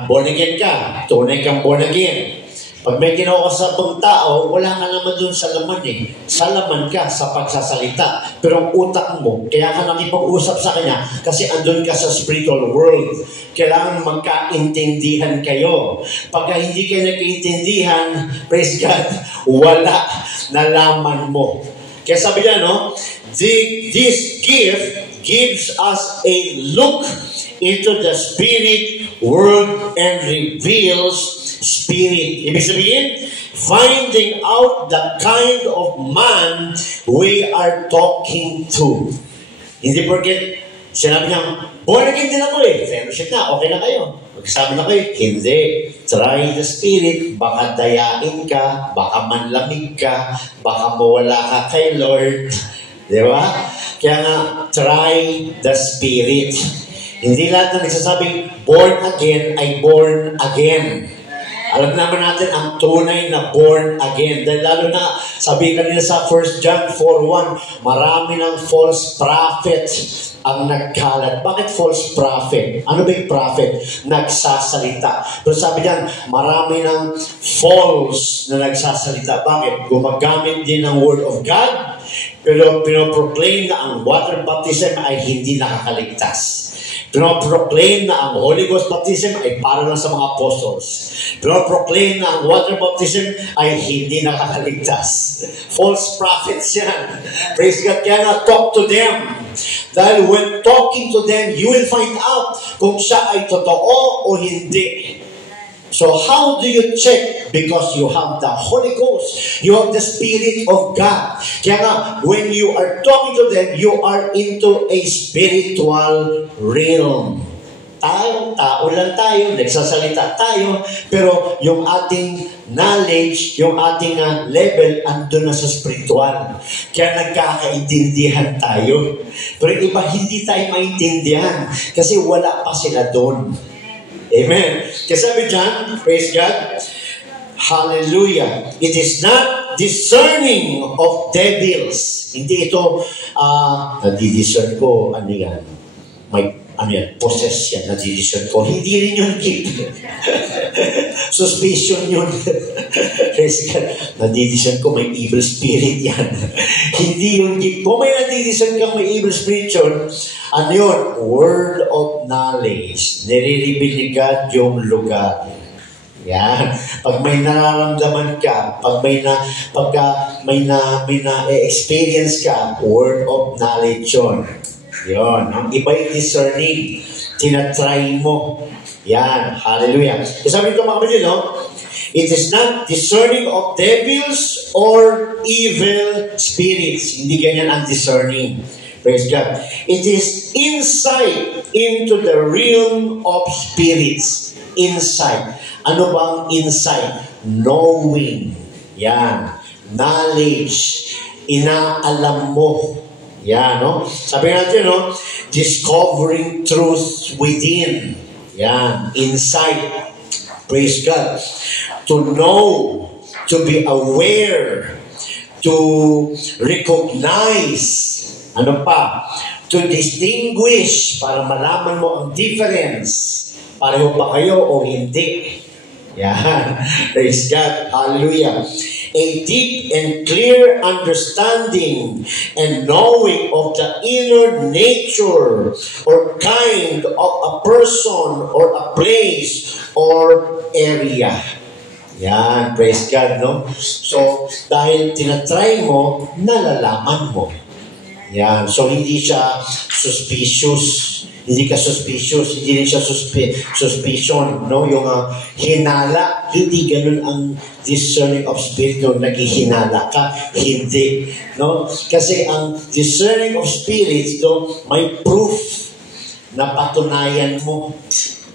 born again ka, tunay kang born again. Pag may kinakausapang tao, wala ka naman dun sa laman eh. Sa laman ka, sa pagsasalita. Pero ang utak mo, kaya ka nakipag-usap sa kanya kasi andun ka sa spiritual world. Kailangan magkaintindihan kayo. Pagka hindi kayo nagkaintindihan, praise God, wala, nalaman mo. Kaya sabi niya, no, this gift gives us a look into the spirit world and reveals spirit. Ibig sabihin, finding out the kind of man we are talking to. Hindi porket sinabi niya, born again din ako eh. Fellowship na, okay na kayo. Magsabi na kayo, hindi. Try the spirit, baka dayain ka, baka manlamig ka, baka mawala ka kay Lord. Di ba? Kaya nga, try the spirit. Hindi lahat na nagsasabing born again ay born again. Alam naman natin ang tunay na born again. Dahil lalo na, sabi kanina sa 1 John 4:1, marami ng false prophets ang nagkalat. Bakit false prophet? Ano ba yung prophet? Nagsasalita. Pero sabi diyan, marami ng false na nagsasalita. Bakit? Gumagamit din ng word of God, pero pinoproclaim na ang water baptism ay hindi nakakaligtas. Pinoproclaim na ang Holy Ghost baptism ay para lang sa mga apostles. Pinoproclaim na ang water baptism ay hindi nakakaligtas. False prophets yan. Praise God. Kaya na, talk to them. Dahil when talking to them, you will find out kung siya ay totoo o hindi. So how do you check? Because you have the Holy Ghost. You have the Spirit of God. Kaya nga, when you are talking to them, you are into a spiritual realm. Tao lang tayo, nagsasalita tayo, pero yung ating knowledge, yung ating level, andun na sa spiritual. Kaya nagkakaintindihan tayo. Pero iba, hindi tayo maintindihan kasi wala pa sila doon. Amen. Kasi sabi dyan, praise God, hallelujah, it is not discerning of devils. Hindi ito, nadidiscern ko, ano yan, possess yan, nadidiscern ko. Hindi rin yun gift. Suspicion yun. Praise God, nadidiscern ko, may evil spirit yan. Hindi yung gift. Kung may nadidiscern kang may evil spirit yun, ano yun? Word of knowledge. Nire-reveal ni God yung lugar. Yan. Pag may nararamdaman ka, pag may na-experience ka, word of knowledge yun. Yun. Ang iba yung discerning. Tinatry mo. Yan. Hallelujah. So sabi ko mga kapatid, no? It is not discerning of devils or evil spirits. Hindi ganyan ang discerning. Praise God. It is insight into the realm of spirits. Insight. Ano bang insight? Knowing. Yan. Knowledge. Inaalam mo. Yan, no? Sabi natin, no? Discovering truth within. Yan. Insight. Praise God. To know, to be aware, to recognize, ano pa? To distinguish, para malaman mo ang difference. Pareho ba kayo o hindi? Yan. Praise God. Hallelujah. A deep and clear understanding and knowing of the inner nature or kind of a person or a place or area. Yan, praise God, no? So, dahil tinatry mo, nalalaman mo. Yan, so hindi siya suspicious. Hindi ka suspicious, hindi rin siya suspicion, no? Yung hinala, hindi ganun ang discerning of spirit, no? Naghihinala ka, hindi, no? Kasi ang discerning of spirits, no? May proof na patunayan mo.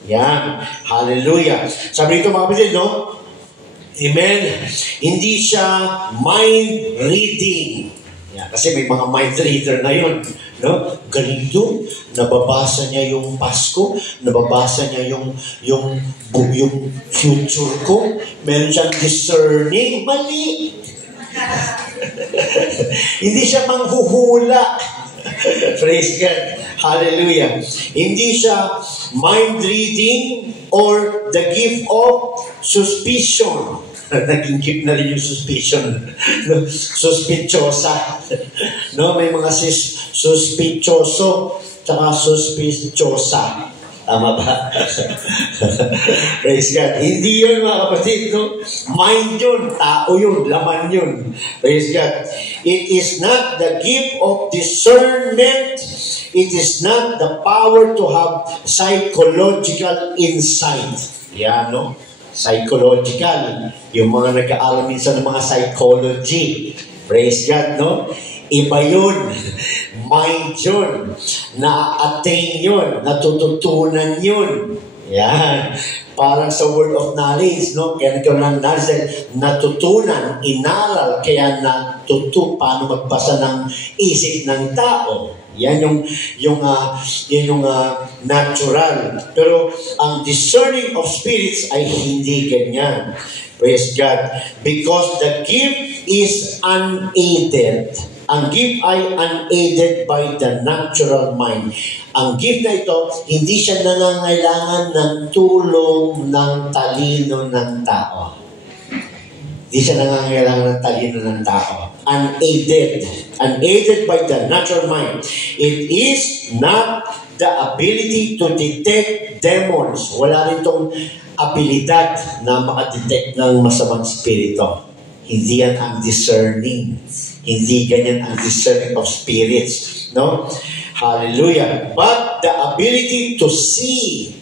Yan, hallelujah. Sabi nito mga kapatid, no? Amen. Hindi siya mind reading. Yan, kasi may mga mind reader na yun. No? Ganito, nababasa niya yung Pasko, nababasa niya yung future ko, meron siyang discerning, mali. Hindi siya manghuhula. Praise God. Hallelujah. Hindi siya mind reading or the gift of suspicion. Naging gift na rin yung suspicion. No? Suspiciosa. No? May mga suspicioso tsaka suspiciosa. Tama ba? Praise God. Hindi yun mga kapatid. No? Mind yun. Tao yun. Laman yun. Praise God. It is not the gift of discernment. It is not the power to have psychological insight. Yan, no? Psychological. Yung mga nag-aaral minsan ng mga psychology. Praise God, no? Iba yun. Mind yun. Na-attain yun. Natututunan yun. Yan. Parang sa word of knowledge, no? Kaya nagkaroon ng knowledge, natutunan, inaral, kaya paano magbasa ng isip ng tao. Yan yung natural. Pero ang discerning of spirits ay hindi ganyan. Praise God. Because the gift is unaided. Ang gift ay unaided by the natural mind. Ang gift na ito, hindi siya nangangailangan ng tulong ng talino ng tao. Hindi siya nangangailangan ng talino ng tao. Unaided. Unaided by the natural mind. It is not the ability to detect demons. Wala rin itong abilidad na makadetect ng masamang spirito. Hindi yan ang discerning. Hindi ganyan ang discerning of spirits. No? Hallelujah. But the ability to see.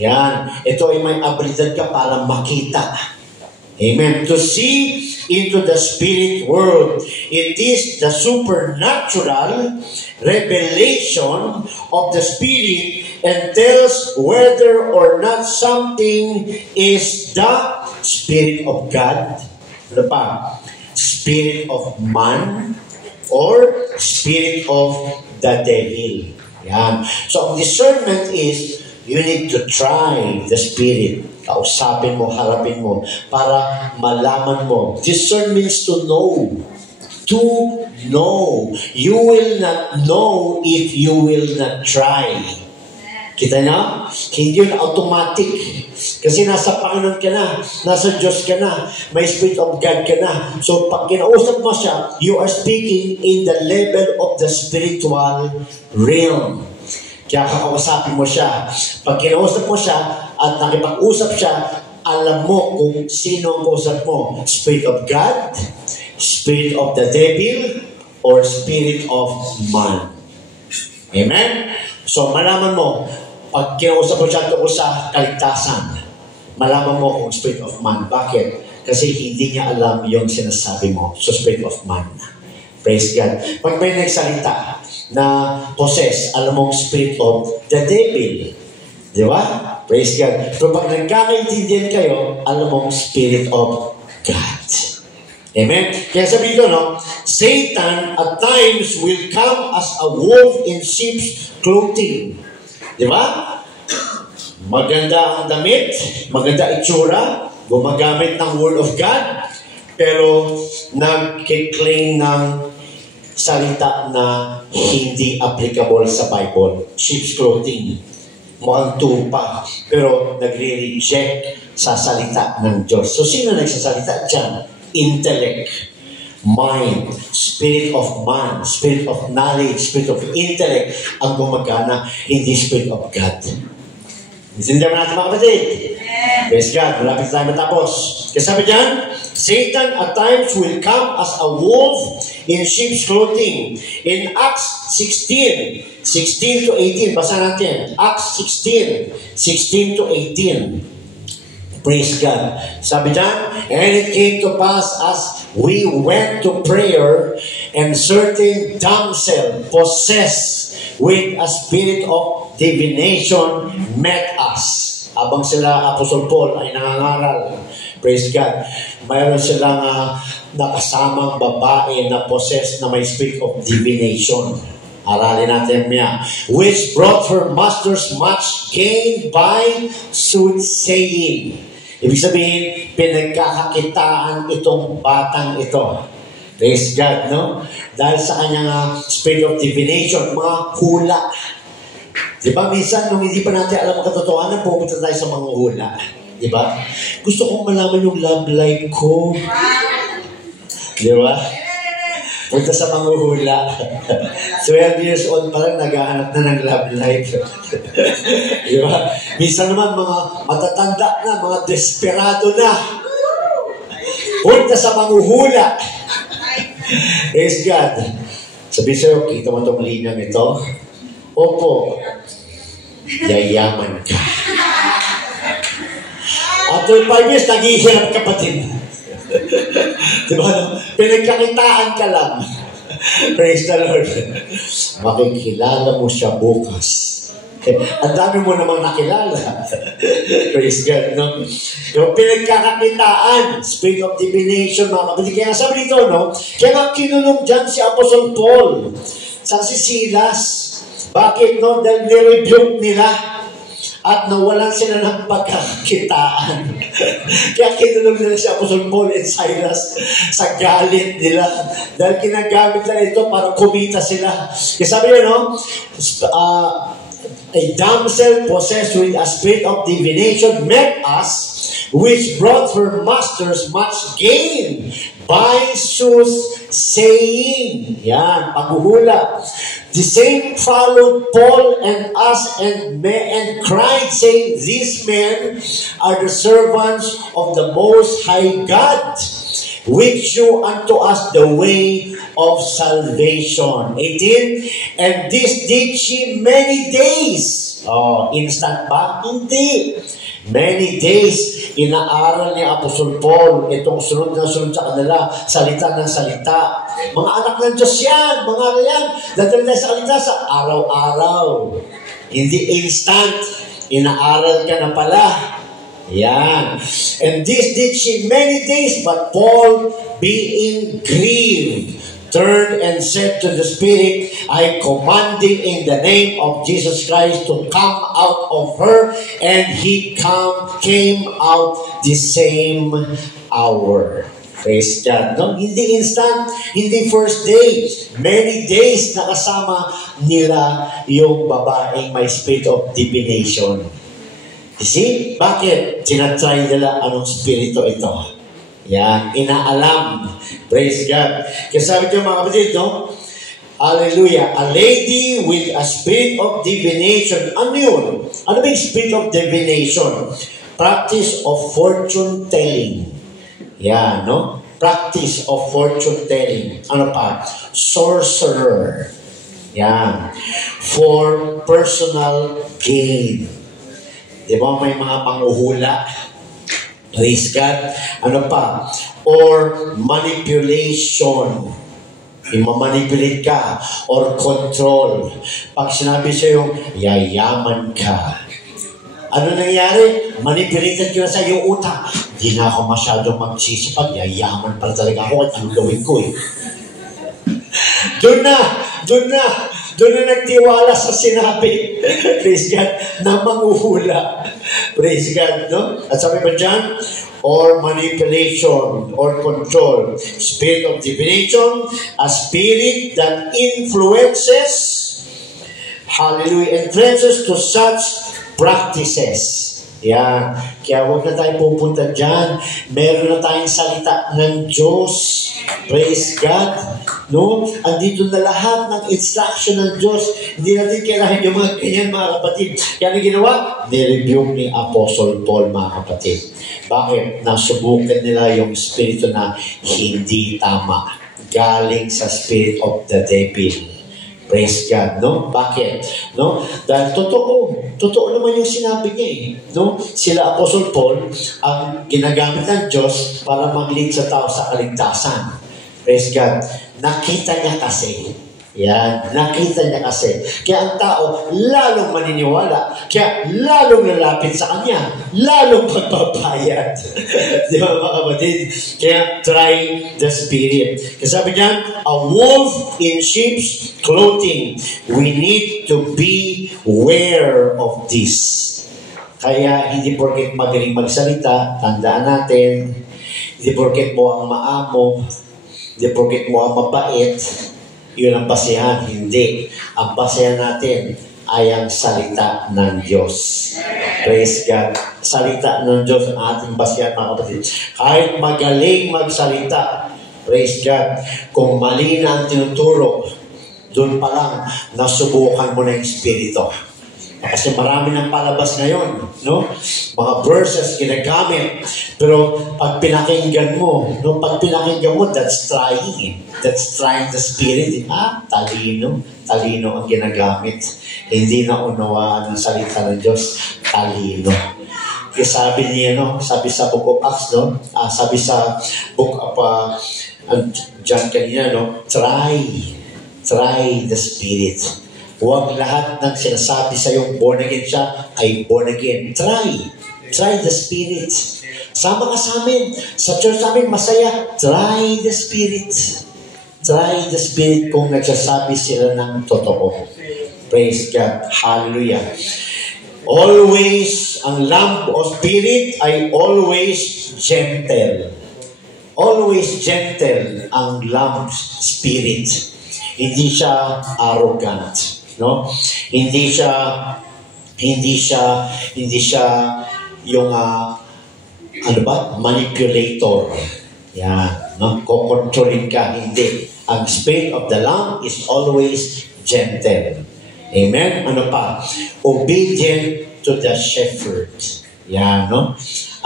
Yan. Ito ay may abilidad ka para makita. Amen. To see into the spirit world. It is the supernatural revelation of the spirit and tells whether or not something is the spirit of God. Ano pa? Spirit of man or spirit of the devil. Yan. So, ang discernment is you need to try the spirit. Kausapin mo, harapin mo, para malaman mo. Discern means to know. To know. You will not know if you will not try. Kita na? Hindi yun automatic. Kasi nasa Panginoon ka na, nasa Diyos ka na, may Spirit of God ka na. So pag kinausap mo siya, you are speaking in the level of the spiritual realm. Kaya kakausapin mo siya. Pag kinausap mo siya at nakipag-usap siya, alam mo kung sino ang kausap mo. Spirit of God, Spirit of the devil, or Spirit of man. Amen? So, malaman mo, pag kinausap mo siya tungkol sa kaligtasan, malaman mo kung spirit of man. Bakit? Kasi hindi niya alam yung sinasabi mo. So, spirit of man. Praise God. Pag may nagsalita na possess, alam mong spirit of the devil. Di ba? Praise God. Pero pag nagkakaintindihan kayo, alam mong spirit of God. Amen? Kaya sabi ko, no, Satan at times will come as a wolf in sheep's clothing. Di ba? Maganda ang damit, maganda itsura, gumagamit ng Word of God, pero nag-claim ng salita na hindi applicable sa Bible. Sheep's clothing. Mukhang tupa, pero nagre-reject sa salita ng Diyos. So, sino nagsasalita dyan? Intellect, mind, spirit of man, spirit of knowledge, spirit of intellect ang gumagana, hindi spirit of God. Intindihan mo natin mga kapatid? Praise God. Malapit tayo matapos. Kasi sabi dyan, Satan at times will come as a wolf in sheep's clothing. In Acts 16 to 18, basa natin. Acts 16 to 18. Praise God. Sabi dyan, and it came to pass as we went to prayer, and certain damsel possessed with a spirit of divination met us. Habang sila, Apostle Paul, ay nangangaral. Praise God. Mayroon silang nakasamang babae na possessed na may spirit of divination. Aralin natin niya. Which brought her masters much gain by soothsaying. Ibig sabihin, pinagkakakitaan itong batang ito. Praise God, no? Dahil sa kanyang spirit of divination, mga hula. Di ba, minsan, nung hindi pa natin alam ang katotohanan, pupunta tayo sa mga hula. Di ba? Gusto kong malaman yung love life ko. Di ba? Punta sa mga hula. 12 years old pa lang, naghahanap na ng love life. Di ba? Minsan naman, mga matatanda na, mga desperado na. Punta sa mga hula. Praise God. Sabi sa'yo, kita mo itong linang ito? Opo. Yayaman ka. After 5 years, naghihirap ka pa din. Diba? Pinagkakitaan ka lang. Praise the Lord. Makikilala mo siya bukas. Ang dami mo namang nakilala. Praise God. No? Yung pinagkakakitaan, spirit of divination, mga kapatid. Kaya sabi dito, no? Kaya nga kinulong dyan si Apostle Paul sa si Silas. Bakit, no? Dahil nirebuke nila at nawalan sila ng pagkakitaan. Kaya kinulong nila si Apostle Paul and Silas sa galit nila. Dahil kinagamit nila ito para kumita sila. Kaya sabi nyo, no? A damsel possessed with a spirit of divination met us, which brought her masters much gain by soothsaying. Yan, paghuhula. The same followed Paul and us and cried, saying, these men are the servants of the Most High God, which show unto us the way of salvation. 18, and this did she many days. Oh, instant ba? Hindi. Many days, inaaral ni Apostle Paul itong sunod na sunod sa kanila, salita ng salita. Mga anak ng Diyos yan, mga yan, dadalhin tayo sa kanila sa araw-araw. Hindi instant, inaaral ka na pala. Yan. And this did she many days, but Paul, being grieved, turned and said to the Spirit, I command thee in the name of Jesus Christ to come out of her, and he came out the same hour. Praise God. No? Hindi instant, hindi first day. Many days nakasama nila yung babaeng may spirit of divination. You see? Bakit? Tinatry nila anong spirito ito. Yan, inaalam. Praise God. Kaya sabi ko mga kapatid, no? Hallelujah. A lady with a spirit of divination. Ano yun? Ano ba yung spirit of divination? Practice of fortune telling. Yan, no? Practice of fortune telling. Ano pa? Sorcerer. Yan. for personal gain. Di ba may mga panguhula? Praise God. Ano pa? Or manipulation. Imamanipulate ka or control. Pag sinabi sa'yo, yayaman ka. Ano nangyari? Manipulated ka na sa iyong utak. Hindi na ako masyadong magsisipag. Yayaman pala talaga ako at anong gawin ko eh. Doon na nagtiwala sa sinabi. Praise God, na manguhula. Praise God, no? At sabi ba dyan? Or manipulation or control. Spirit of divination, a spirit that influences, hallelujah, influences to such practices. Yan. Kaya huwag na tayo pupunta dyan. Meron na tayong salita ng Diyos. Praise God. No? Andito na lahat ng instruction ng Diyos. Hindi natin kailangan yung mga ganyan, mga kapatid. Kaya ano ginawa? Nirebuke ni Apostle Paul, mga kapatid. Bakit? Nasubukan nila yung spirito na hindi tama. Galing sa spirit of the devil. Praise God, no? Bakit? No? Dahil totoo naman yung sinabi niya eh. No? Sila Apostle Paul, ang ginagamit ng Diyos para mag-lead sa tao sa kaligtasan. Praise God. Nakita niya kasi. Yan, nakita niya kasi. Kaya ang tao, lalong maniniwala. Kaya lalong lalapit sa kanya. Lalong pagbabayad. Di ba mga kapatid? Kaya try the spirit. Kasi sabi niya, a wolf in sheep's clothing. We need to be aware of this. Kaya hindi porket magaling magsalita, tandaan natin, hindi porket mo ang maamo, hindi porket mo ang mabait, yun ang basehan. Hindi. Ang basehan natin ay ang salita ng Diyos. Praise God. Salita ng Diyos ang ating basehan, mga kapatid. Kahit magaling magsalita, praise God, kung mali na ang tinuturo, doon pa lang, nasubukan mo na yung spirito. Kasi marami ng palabas ngayon, no? Mga verses ginagamit. Pero pag pinakinggan mo, no? Pag pinakinggan mo, that's trying. That's trying the spirit. Talino. Talino ang ginagamit. Hindi na unawaan ng salita ng Diyos. Talino. Kasi sabi niya, no? Sabi sa Book of Acts, no? Sabi sa Book of John kanina, no? Try the spirit. Huwag lahat ng sinasabi sa yung born again siya ay born again. Try the spirit. Sama ka sa amin. Sa church namin, masaya. Try the spirit. Try the spirit kung nagsasabi sila ng totoo. Praise God. Hallelujah. Always, ang lamb o spirit ay always gentle. Always gentle ang lamb spirit. Hindi siya arrogant. No? Hindi siya yung manipulator. Yan, no? Kokontrolin ka, hindi. Ang spirit of the lamb is always gentle. Amen. Ano pa? Obedient to the shepherd. Yan, no?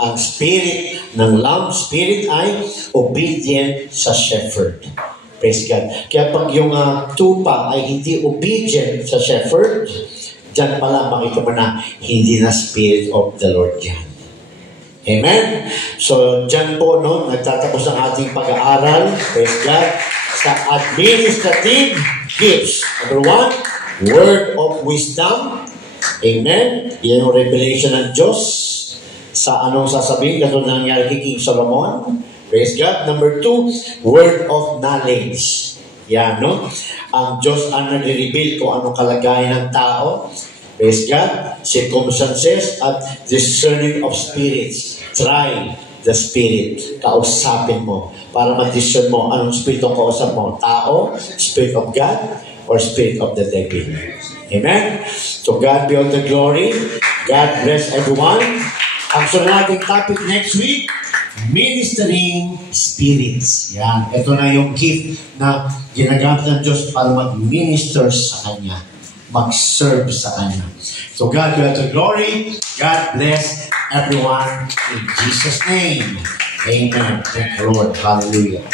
Ang spirit ng lamb spirit ay obedient sa shepherd. Praise God. Kaya pag yung tupa ay hindi obedient sa shepherd, dyan pala makita mo na hindi na spirit of the Lord yan. Amen? So, dyan po, no, nagtatapos ang ating pag-aaral, praise God, sa administrative gifts. Number 1, word of wisdom. Amen? Yan yung revelation ng Diyos sa anong sasabihin, katulad ng nangyari kay King Solomon. Praise God. Number 2, word of knowledge. Yan, no? Ang Diyos ang nag-reveal kung anong kalagayan ng tao. Praise God. Circumstances at discerning of spirits. Try the spirit. Kausapin mo para ma-discern mo anong spirit ang kausap mo. Tao, spirit of God, or spirit of the devil. Amen? To God be all the glory. God bless everyone. Ang sunod nating topic next week, ministering spirits. Yan. Ito na yung gift na ginagamit ng Diyos para mag-minister sa Kanya. Mag-serve sa Kanya. So God be all the glory. God bless everyone in Jesus' name. Amen. Thank you, Lord. Hallelujah.